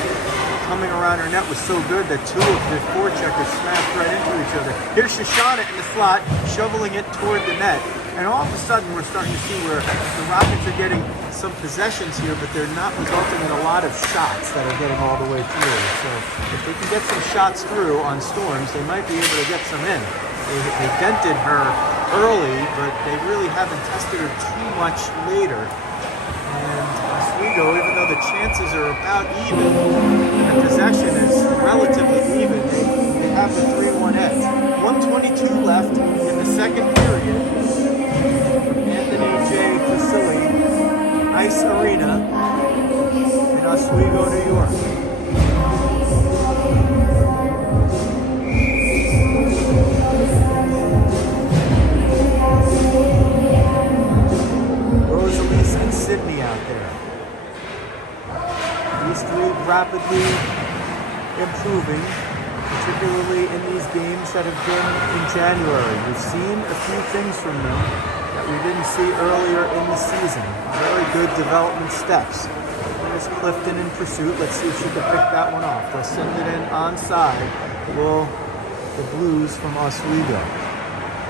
coming around her net was so good that 2 of the forecheckers smashed right into each other. Here's Shoshana in the slot, shoveling it toward the net. And all of a sudden, we're starting to see where the Rockets are getting some possessions here, but they're not resulting in a lot of shots that are getting all the way through. So if they can get some shots through on Storms, they might be able to get some in. They dented her early, but they really haven't tested her too much later. And Oswego, even though the chances are about even, and the possession is relatively even, have the 3-1 edge. 1:22 left in the second period. Anthony J. Facility, Ice Arena in Oswego, New York. Rosalise and Sydney out there. These three rapidly improving, particularly in these games that have been in January. We've seen a few things from them that we didn't see earlier in the season. Very good development steps. There's Clifton in pursuit. Let's see if she can pick that one off. They'll send it in onside. Will the Blues from Oswego.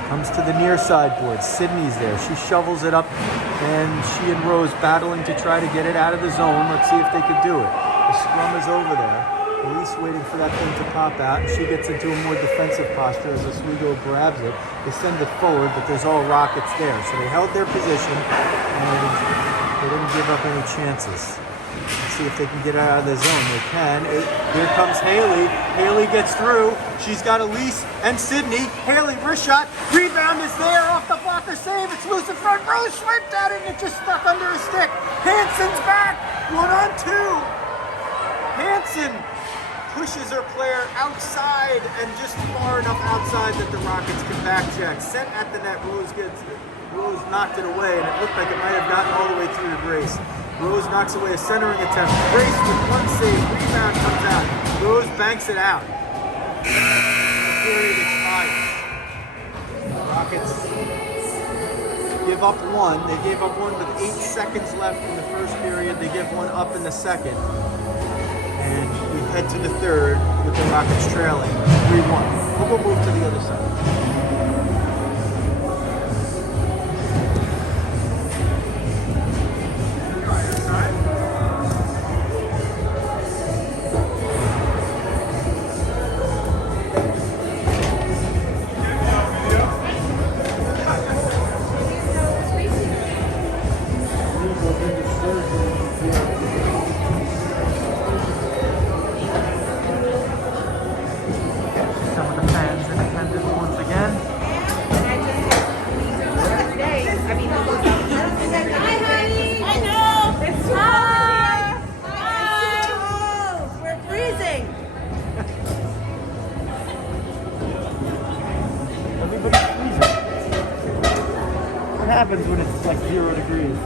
Comes to the near side board. Sydney's there. She shovels it up, and she and Rose battling to try to get it out of the zone. Let's see if they could do it. The scrum is over there. Elise waiting for that thing to pop out, and she gets into a more defensive posture as Oswego grabs it. They send it forward, but there's all Rockets there. So they held their position, and they didn't give up any chances. Let's see if they can get it out of the zone. They can. Here comes Haley. Haley gets through. She's got Elise and Sydney. Haley, wrist shot. Rebound is there off the blocker save. It's loose in front. Rose swiped at it and it just stuck under her stick. Hansen's back. 1-on-2. Hansen pushes her player outside and just far enough outside that the Rockets can back check. Sent at the net. Rose knocked it away, and it looked like it might have gotten all the way through to Grace. Rose knocks away a centering attempt. Grace with one save. Rebound comes out. Rose banks it out. The period expires. Rockets give up one. They gave up one with 8 seconds left in the first period. They give one up in the second. And we head to the third with the Rockets trailing 3-1. We'll move to the other side. What happens when it's like 0 degrees?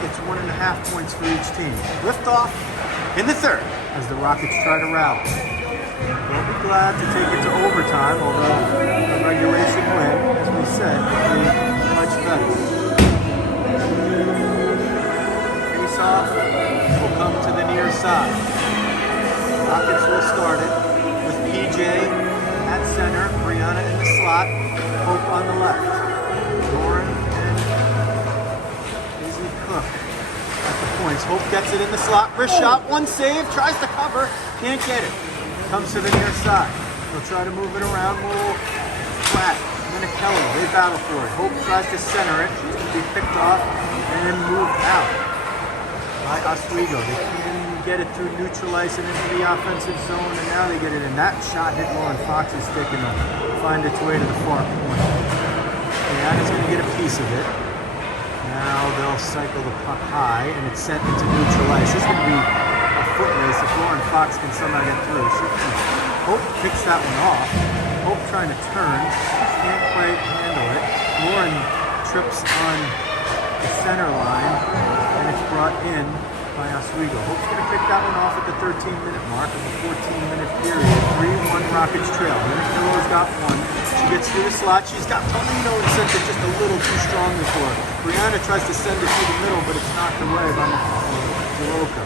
It's 1.5 points for each team. Liftoff in the third as the Rockets try to rally. They'll be glad to take it to overtime, although the regulation win, as we said, would be much better. Face-off will come to the near side. Rockets will start it with PJ at center, Brianna in the slot, Hope on the left. Doran and Cook at the points. Hope gets it in the slot. Wrist shot, one save, tries to cover, can't get it. Comes to the near side. He'll try to move it around more flat. Kelly, they battle for it. Hope tries to center it. She's going to be picked off and moved out by Oswego. They can get it through neutralize and into the offensive zone, and now they get it in. That shot hit Lauren Fox's stick and find its way to the far corner. Brianna's going to get a piece of it. Now they'll cycle the puck high, and it's sent into neutralize. This is going to be a foot race if Lauren Fox can somehow get through. Hope picks that one off. Hope trying to turn. Can't quite handle it. Lauren trips on the center line, and it's brought in by Oswego. Hope's going to pick that one off at the 13-minute mark of the 14-minute period. 3-1 Rockets trail. Minute got one. She gets through the slot. She's got Paulino and sends it just a little too strongly for her. Brianna tries to send it through the middle, but it's knocked away by Miroka.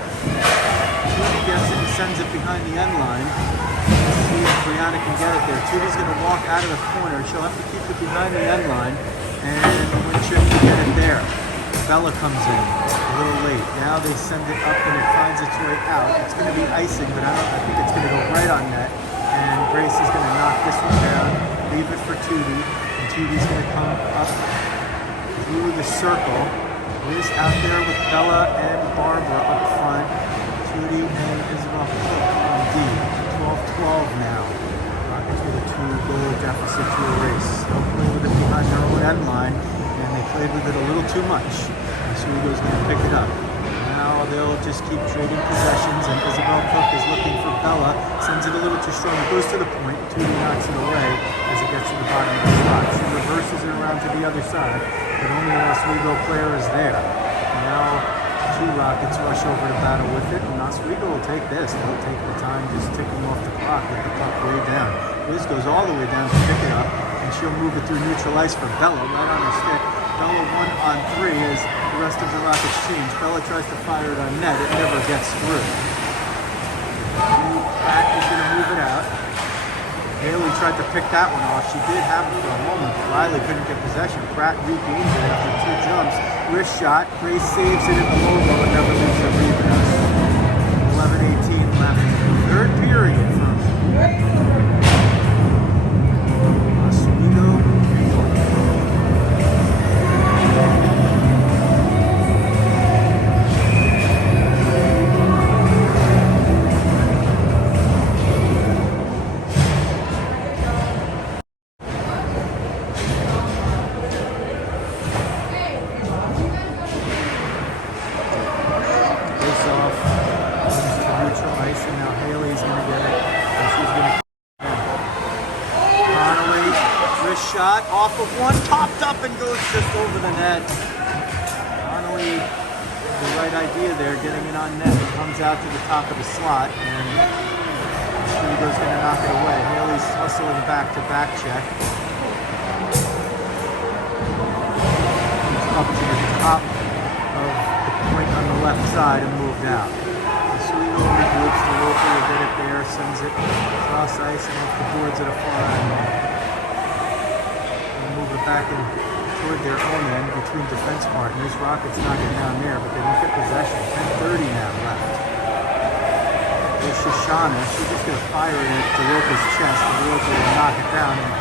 Judy gets it and sends it behind the end line. See if Brianna can get it there. Judy's going to walk out of the corner. She'll have to keep it behind the end line, and Winship can get it there. Bella comes in a little late. Now they send it up, and it finds its way out. It's going to be icing, but I think it's going to go right on net. And Grace is going to knock this one down, leave it for Tootie, and Tootie's going to come up through the circle. Liz out there with Bella and Barbara up front. Tootie and Isabel Cook on D. 12-12 now. Rockets with a 2-goal deficit to erase. They'll play with it behind their own end line, and they played with it a little too much. Oswego's going to pick it up. Now they'll just keep trading possessions, and Isabel Cook is looking for Bella. Sends it a little too strong. It goes to the point. Tootie knocks it away as it gets to the bottom of the slot. She reverses it around to the other side, but only an Oswego player is there. Now two Rockets rush over to battle with it, and Oswego will take this. They'll take the time just ticking off the clock with the puck way down. Liz goes all the way down to pick it up, and she'll move it through neutral ice for Bella right on her stick. Bella 1-on-3 as the rest of the Rockets change. Bella tries to fire it on net. It never gets through. Pratt is going to move it out. Haley tried to pick that one off. She did have it for a moment, but Riley couldn't get possession. Pratt regains it after 2 jumps. Wrist shot. Grace saves it in the logo and never leaves the rebound. 11:18 left. Third period from Oswego, New York. Shot off of one, popped up and goes just over the net. Connolly, the right idea there, getting it on net. It comes out to the top of the slot, and Oswego's going to knock it away. Haley's hustling back-to-back check. He's up to the top of the point on the left side and moved out. Oswego regroups, the local will get it there, sends it cross ice and off the boards at a far end. Move it back in toward their own end between defense partners. Rockets knock it down there, but they don't get possession. 10:30 now left. There's Shoshana. She's just going to fire it at DeRoca's chest. DeRoca will knock it down and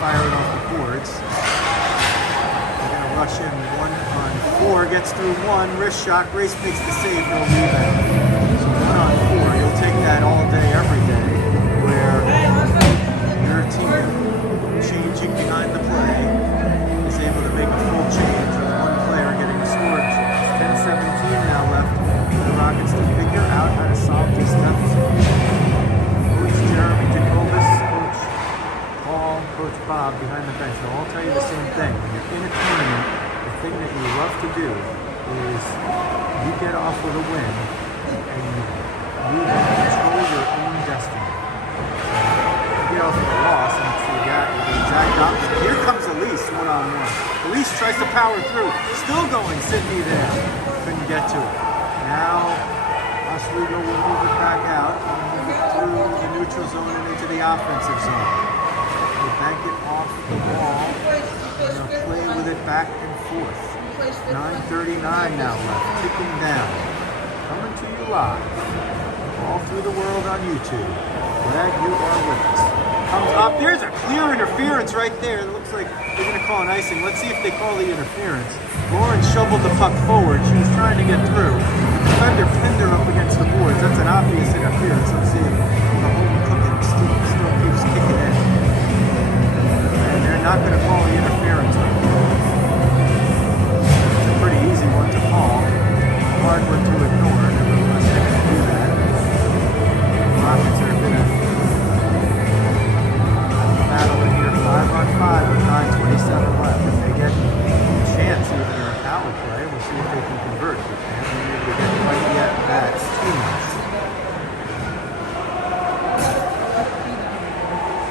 fire it off the boards. They're going to rush in 1-on-4. Gets through one. Wrist shot. Grace makes the save. No rebound. So 1-on-4. You'll take that all day, every day, where your team changing behind the play is able to make a full change with one player getting a scoring chance. 10:17 now left for the Rockets to figure out how to solve this deficit. Coach Jeremy Jacobus, Coach Paul, Coach Bob behind the bench. They'll all tell you the same thing. When you're in a tournament, the thing that you love to do is you get off with a win and you control your own destiny. You get off with a loss and the exact opposite. Here comes Elise 1-on-1. Elise tries to power through. Still going, Sydney there. Couldn't get to it. Now Oswego will move it back out and move it through the neutral zone and into the offensive zone. They bank it off the wall and they'll play with it back and forth. 9:39 now left. Ticking down. Coming to you live all through the world on YouTube. Glad you are with us. Comes up. There's a clear interference right there. It looks like they're going to call an icing. Let's see if they call the interference. Lauren shoveled the puck forward. She was trying to get through. The defender pinned her up against the boards. That's an obvious interference. Let's see if the home cooking still keeps kicking in. And they're not going to call the interference. It's a pretty easy one to call. Hard one to ignore. Nevertheless, they're going to do that. Rockets are going to battle in here 5-on-5 with 9:27 left. If they get a chance even in a power play, we'll see if they can convert. But they haven't been able to get quite yet. That's too much.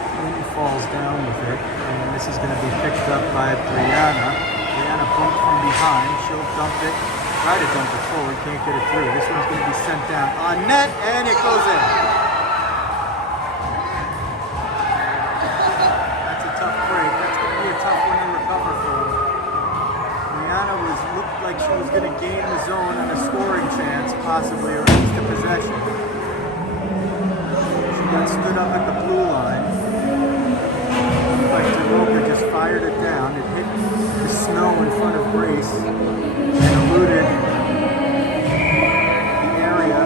Quinn falls down with it, and this is going to be picked up by Brianna. Brianna bumped from behind. She'll dump it. Try to dump it forward. Can't get it through. This one's going to be sent down on net, and it goes in. Looked like she was going to gain the zone and a scoring chance, possibly, or at least a possession. She got stood up at the blue line. Looked like Taroka just fired it down. It hit the snow in front of Grace and eluded the area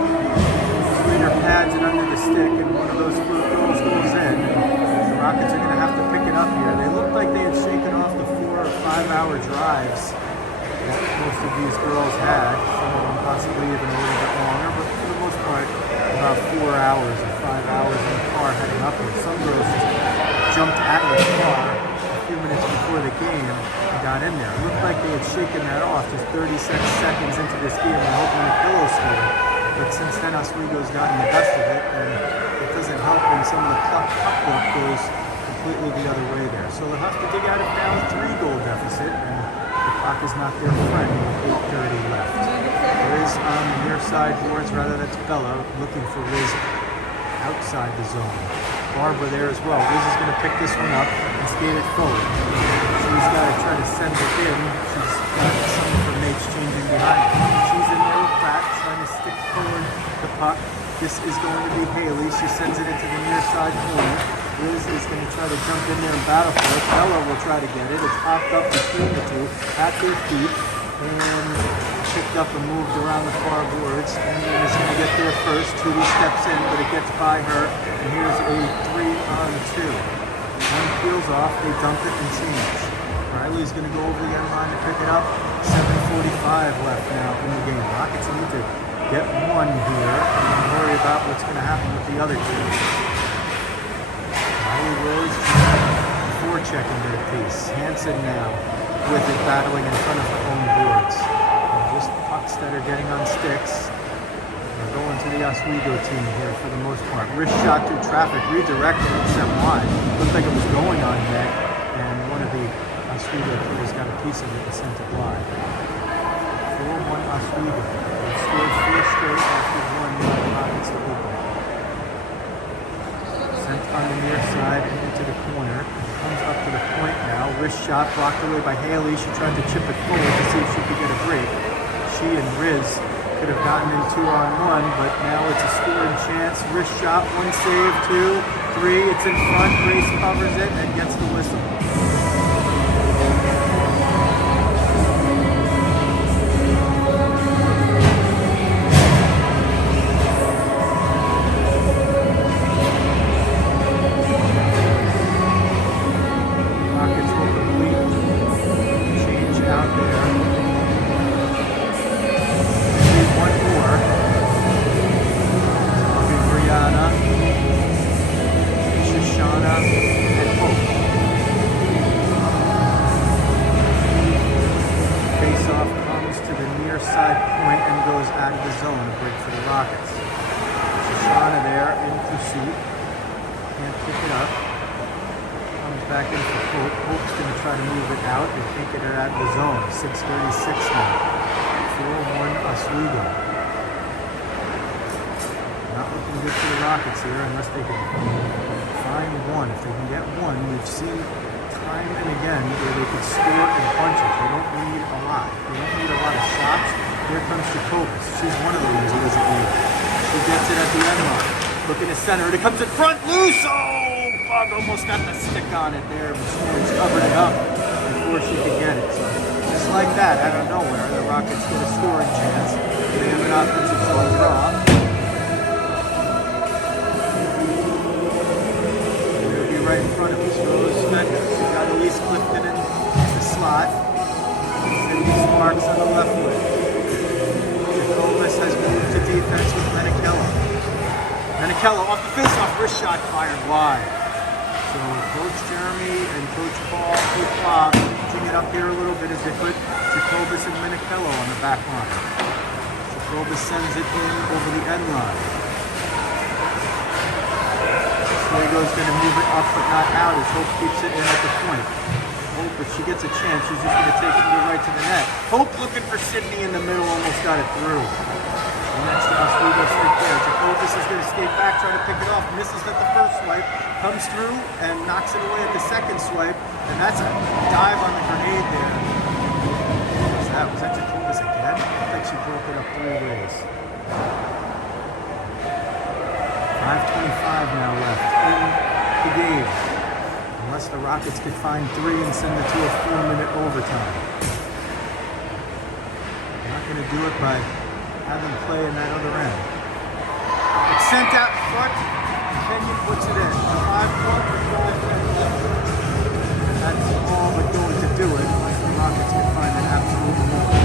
between her pads and under the stick, and one of those fluke goals goes in. The Rockets are going to have to pick it up here. They looked like they had shaken off the 4 or 5 hour drives that most of these girls had, some of them possibly even a little bit longer, but for the most part, about 4 hours or 5 hours in the car heading up here. Some girls just jumped out of the car a few minutes before the game and got in there. It looked like they had shaken that off just 36 seconds into this game and hoping the pillow scored. But since then, Oswego's gotten the best of it, and it doesn't help when some of the puck work goes completely the other way there. So they'll have to dig out it now, 3-goal deficit, and the clock is not their friend with 8:30 left. Riz on the near side boards, rather that's Bella looking for Riz outside the zone. Barbara there as well. Riz is going to pick this one up and skate it forward. She's got to try to send it in. She's got some of her mates changing behind her. She's in there with Pratt trying to stick forward the puck. This is going to be Haley. She sends it into the near side corner. Riz is going to try to jump in there and battle for it. Bella will try to get it. It's popped up between the two at their feet and picked up and moved around the far boards. And is going to get there first. Tootie steps in, but it gets by her. And here's a 3-on-2. One peels off. They dump it and change. Riley's going to go over the end line to pick it up. 7:45 left now in the game. Rockets need to get one here and worry about what's going to happen with the other two. Riley Rose forechecking their piece. Hansen now with it battling in front of her own boards. And just pucks that are getting on sticks. They're going to the Oswego team here for the most part. Wrist shot through traffic, redirected and sent wide. Looked like it was going on net, and one of the Oswego players got a piece of it and sent it wide. 4-1 Oswego. They've scored 4 straight after one Rockets to open. Sent on the near side and into the corner. Comes up to the point now. Wrist shot blocked away by Haley. She tried to chip it forward to see if she could get a break. She and Riz could have gotten in 2-on-1, but now it's a scoring chance. Wrist shot, 1 save, 2, 3. It's in front. Grace covers it and gets the whistle. Back in for Hope. Hope's going to try to move it out. They can't get it out of the zone. 6:36 now. 4-1 Oswego. Not looking good for the Rockets here unless they can find one. If they can get one, we've seen time and again where they could score in bunches. They don't need a lot. They don't need a lot of shots. Here comes Jacobus. She's one of the ones who doesn't need it. She gets it at the end line. Looking to center. It comes in front. Loose. Oh, Bug almost got the stick on it there. But Storms covered it up before she could get it. So just like that, out of nowhere, the Rockets get a scoring chance. They have an offensive zone draw. They'll be right in front of us. Rose Becker. We got Elise Clifton in the slot. Cindy Sparks on the left wing. Jacobus has moved to defense with Menichello. Menichello off the face-off, wrist shot fired wide. So Coach Jeremy and Coach Paul pitching it up here a little bit as they put Jacobus and Menichello on the back line. Jacobus sends it in over the end line. Oswego's going to move it up but not out as Hope keeps it in at the point. Hope, if she gets a chance, she's just going to take it right to the net. Hope looking for Sydney in the middle, almost got it through. And that's the Oswego stick there. Jacobus is going to skate back, try to pick it off. Misses at the first swipe, comes through and knocks it away at the second swipe. And that's a dive on the grenade there. What was that? Was that Jacobus again? I think she broke it up 3 ways. 5:25 now left in the game. Unless the Rockets could find 3 and send it to a 4-minute overtime. They're not going to do it by having play in that other end. It's sent out in front. Kenyon puts it in. 5-point with 5 minutes left. And that's all but going to do it unless the Rockets can find an absolute more.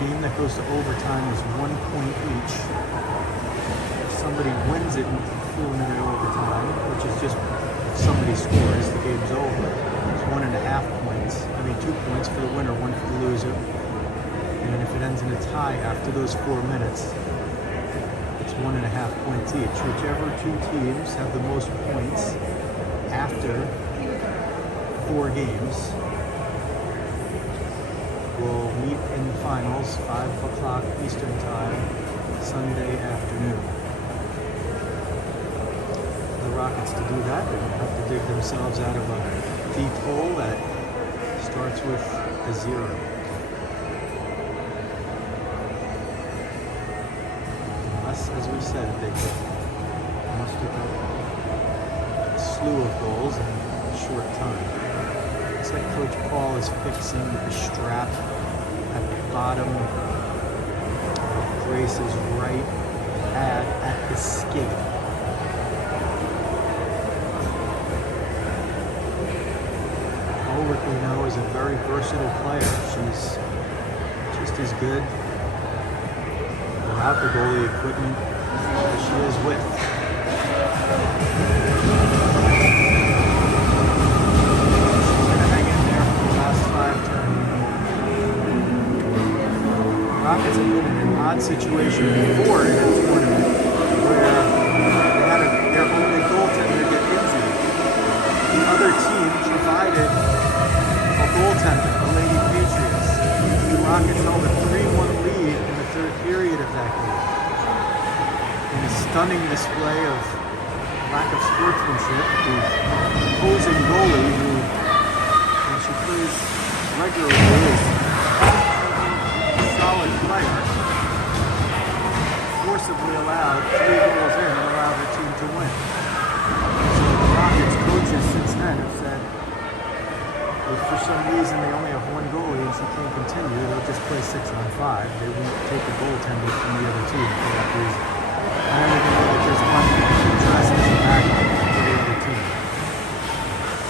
Game that goes to overtime is 1 point each. If somebody wins it in 4-minute overtime, which is just if somebody scores, the game's over. It's 1.5 points. 2 points for the winner, 1 for the loser. And if it ends in a tie after those 4 minutes, it's 1.5 points each. Whichever 2 teams have the most points after 4 games will meet in the finals, 5 o'clock Eastern Time, Sunday afternoon. For the Rockets to do that, they're going to have to dig themselves out of a deep hole that starts with a 0. Unless, as we said, they could muster a slew of goals in a short time. Looks like Coach Paul is fixing the strap at the bottom of Grace's right pad at the skate. Ulrich, we know, is a very versatile player. She's just as good without the goalie equipment as she is with. Rockets have been in an odd situation before in a tournament where they had their only goaltender get injured. The other team provided a goaltender, the Lady Patriots. The Rockets held a 3-1 lead in the 3rd period of that game. In a stunning display of lack of sportsmanship, the opposing goalie, who, when she plays regularly, is solid player, forcibly allowed 3 goals in and allowed her team to win. So the Rockets coaches since then have said, some reason they only have one goalie and she can't continue, they'll just play 6-on-5. They won't take a goaltender from the other team for that reason. And then they're going to look there's one dressed as a backup for the other team.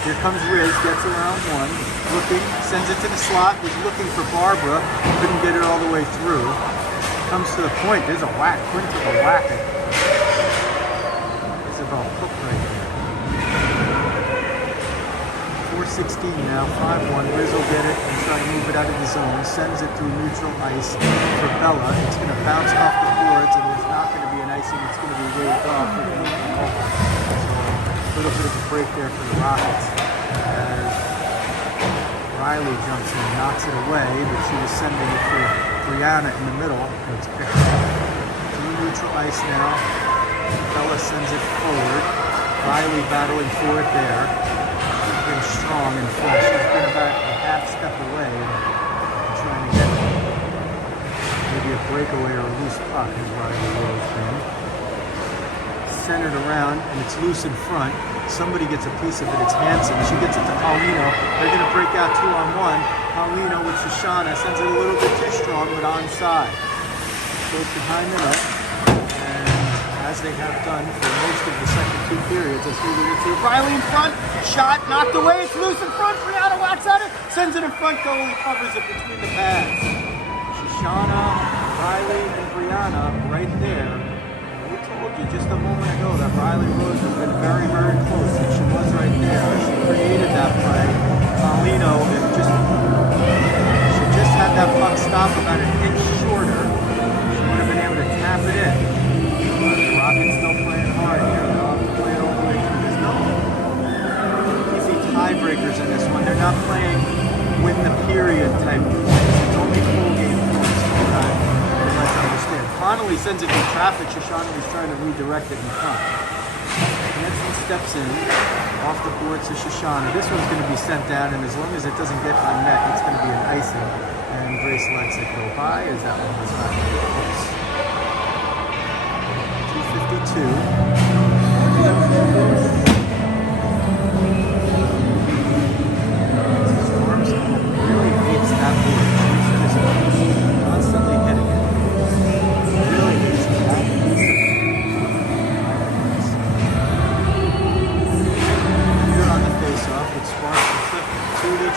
Here comes Riz, gets around one, looking, sends it to the slot, was looking for Barbara, couldn't get it all the way through. Comes to the point, there's a whack, Quinn took a whack at Isabel Cook right there. 4:16 now, 5-1, Riz will get it and try to move it out of the zone, sends it through neutral ice for Bella. It's going to bounce off the boards and there's not going to be an icing, it's going to be waved off. A little bit of a break there for the Rockets as Riley jumps in, knocks it away, but she was sending it for Brianna in the middle. It's picked up. Through neutral ice now. Bella sends it forward. Riley battling for it there. She's been strong and fresh. She's been about a half step away and trying to get maybe a breakaway or a loose puck is Riley Rose been. Centered around and it's loose in front. Somebody gets a piece of it. It's Hanson. She gets it to Paulino. They're going to break out 2-on-1. Paulino with Shoshana sends it a little bit too strong, but onside. Goes behind the net, and as they have done for most of the second two periods, as we get to Riley in front. Shot knocked away. It's loose in front. Brianna whacks at it. Sends it in front. Goalie covers it between the pads. Shoshana, Riley, and Brianna right there. Just a moment ago that Riley Rose has been very, very close, and she was right there. She created that play. Paulino, she just had that puck stop about an inch shorter. She would have been able to tap it in. But the Rockets still playing hard here. They'll play it all the way through. There's no easy tiebreakers in this one. They're not playing win the period type of points. It's only full game points. Let's understand. Connolly sends it to traffic. Shoshana was trying to redirect it in front. Hanson steps in off the board to Shoshana. This one's going to be sent down, and as long as it doesn't get on net, it's going to be an icing. And Grace lets it go by as that one was not going to be close. 2:52. Storms really hates that board. She's constantly hitting it.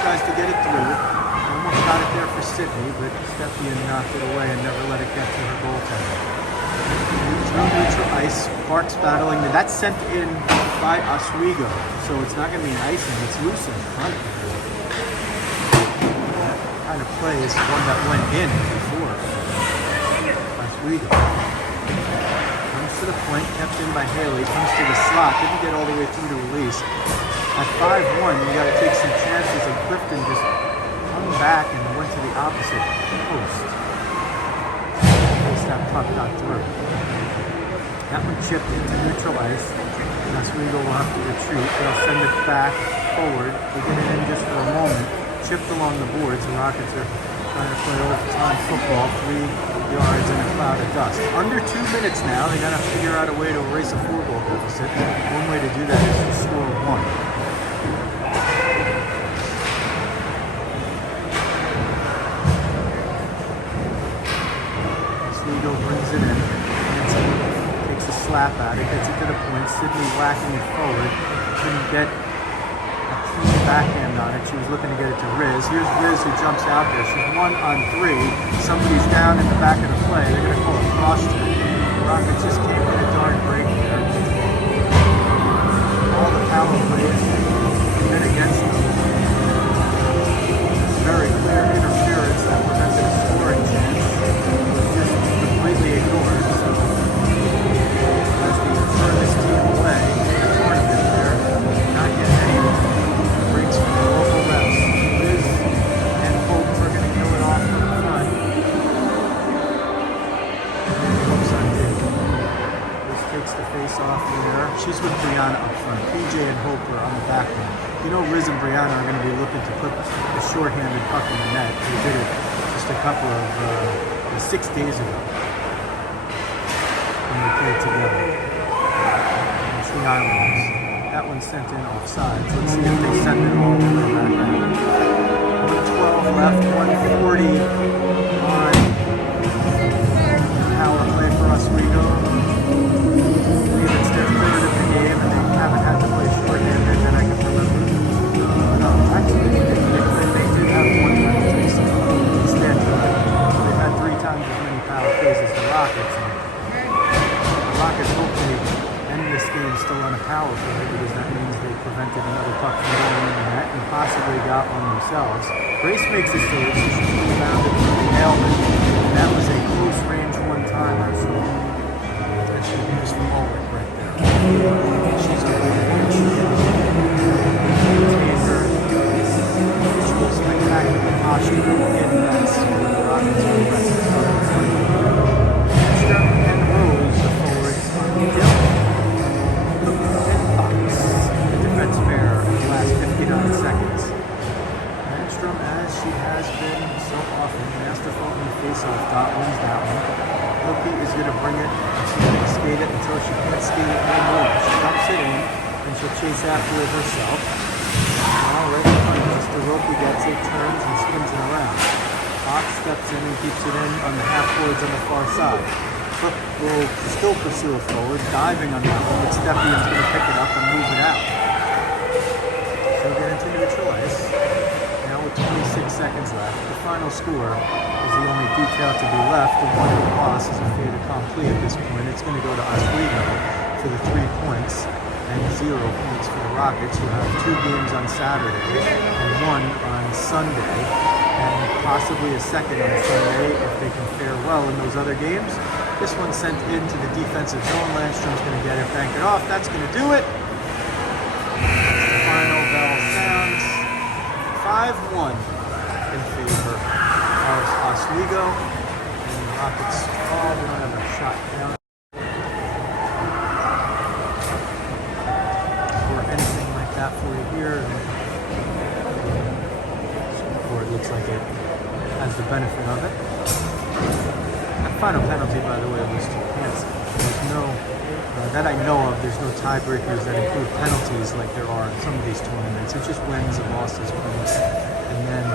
Tries to get it through. Almost got it there for Sydney, but Stepien knocked it away and never let it get to her goaltender. Through neutral ice, Sparks battling. That's sent in by Oswego, so it's not going to be an icing. It's loose in front. That kind of play is one that went in before Oswego. Comes to the point, kept in by Haley. Comes to the slot, didn't get all the way through to release. At 5-1, you got to take some chances, and Clifton just hung back and went to the opposite post. At least that puck got through. That one chipped into neutral ice. Oswego will have to retreat. They'll send it back forward. They get it in just for a moment. Chipped along the boards. The Rockets are trying to play overtime football, 3 yards in a cloud of dust. Under 2 minutes now. They got to figure out a way to erase a 4-goal deficit. One way to do that is to score 1. Brings it in. Hanson takes a slap at it, gets it to the point. Sydney whacking it forward. Couldn't get a clean backhand on it. She was looking to get it to Riz. Here's Riz who jumps out there. She's 1-on-3. Somebody's down in the back of the play. They're going to call a cross check. The Rockets just came in a darn break there. All the power plays have been against them. Very clear interference that prevented a scoring chance. Completely ignored, so as we turn this team away in the tournament there, not getting any breaks from the local refs. Liz and Hope are going to kill it off from the front. And Hope's on big. Liz takes the face off there. She's with Brianna up front. PJ and Hope are on the back line. You know Riz and Brianna are going to be looking to put the short-handed puck in the net. They did it just a couple of 6 days ago. When they played together. It's the Islanders. That one's sent in offside. Let's see if they send it all the way back out. left, 140 on power play for Oswego. I believe it's their third of the game, and they haven't had to play shorthanded that I can remember. No, actually, they did have one penalty, so instead they've had 3 times as many power plays as the Rockets. And the Rockets hope they end this game still on a power play, because that means they prevented another puck from going in the net and possibly got one themselves. Grace makes a save, so she rebounded from the ailment, and that was a close range one-timer, so that should be used for Ulrich right there. She's going to maintain her usual spectacular posture in nets for the Rockets for the rest of the game. Extra and Rose, the forwards on the hill. And Fox, the defense pair in the last 59 seconds. Landstrom, as she has been so often, masterful in the face-off dot, wins that one. Loki is going to bring it, and she's going to skate it until she can't skate it anymore. She dumps it in, and she'll chase after it herself. Now, right in front of us, Roki gets it, turns, and spins it around. Fox steps in and keeps it in on the half boards on the far side. Cook will still pursue it forward, diving on that one, but Stepion's going to pick it up and move it out. She'll get into neutral ice. Now with 26 seconds left, the final score is the only detail to be left. The one loss is a fait accompli at this point. It's going to go to Oswego for the 3 points and 0 points for the Rockets, who have 2 games on Saturday and 1 on Sunday, and possibly a second on Sunday if they can fare well in those other games. This one's sent into the defensive zone. Landstrom's going to get it, bank it off. That's going to do it. The final bell sounds. 5-1 in favor of Oswego, and the Rockets fall. We don't have a shot down or anything like that for you here. Scoreboard looks like it has the benefit of it. That final penalty, by the way, was to cancel. There's no, that I know of, there's no tiebreakers that include penalties like there are in some of these tournaments. It's just wins and losses points. And then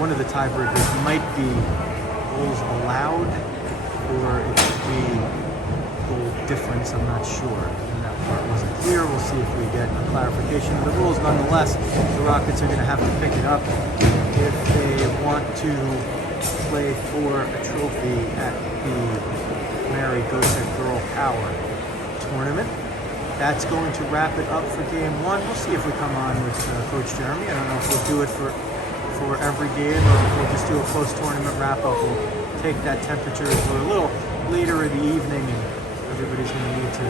one of the tiebreakers might be goals allowed, or it could be goal difference. I'm not sure. And that part wasn't clear. We'll see if we get a clarification of the rules. Nonetheless, the Rockets are going to have to pick it up if they want to play for a trophy at the Mary Gosek GRL PWR Tournament. That's going to wrap it up for game 1. We'll see if we come on with Coach Jeremy. I don't know if we'll do it for every game, or if we'll just do a post-tournament wrap-up. We'll take that temperature as we're a little later in the evening, and everybody's going to need to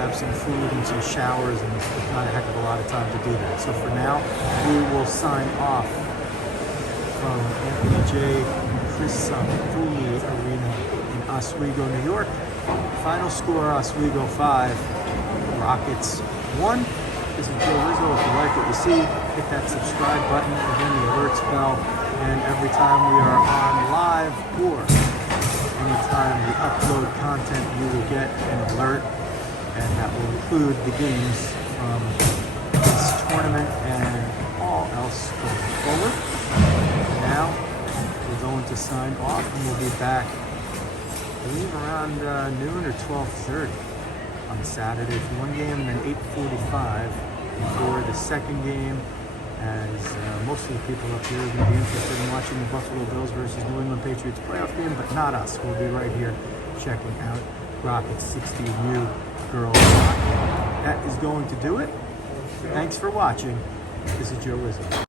have some food and some showers, and there's not a heck of a lot of time to do that. So for now, we will sign off from Anthony J. Crisafulli Arena in Oswego, New York. Final score, Oswego 5, Rockets 1. This is Joe Rizzo. If you like what you see, hit that subscribe button, again the alerts bell, and every time we are on live or anytime we upload content, you will get an alert, and that will include the games from this tournament and all else going forward. Now, we're going to sign off, and we'll be back, I believe, around noon or 12:30 on Saturday for one game, and then 8:45 for the second game, as most of the people up here are going to be interested in watching the Buffalo Bills versus New England Patriots playoff game, but not us. We'll be right here checking out Rockets 60U girls hockey. That is going to do it. Thanks for watching. This is Joe Rizzo.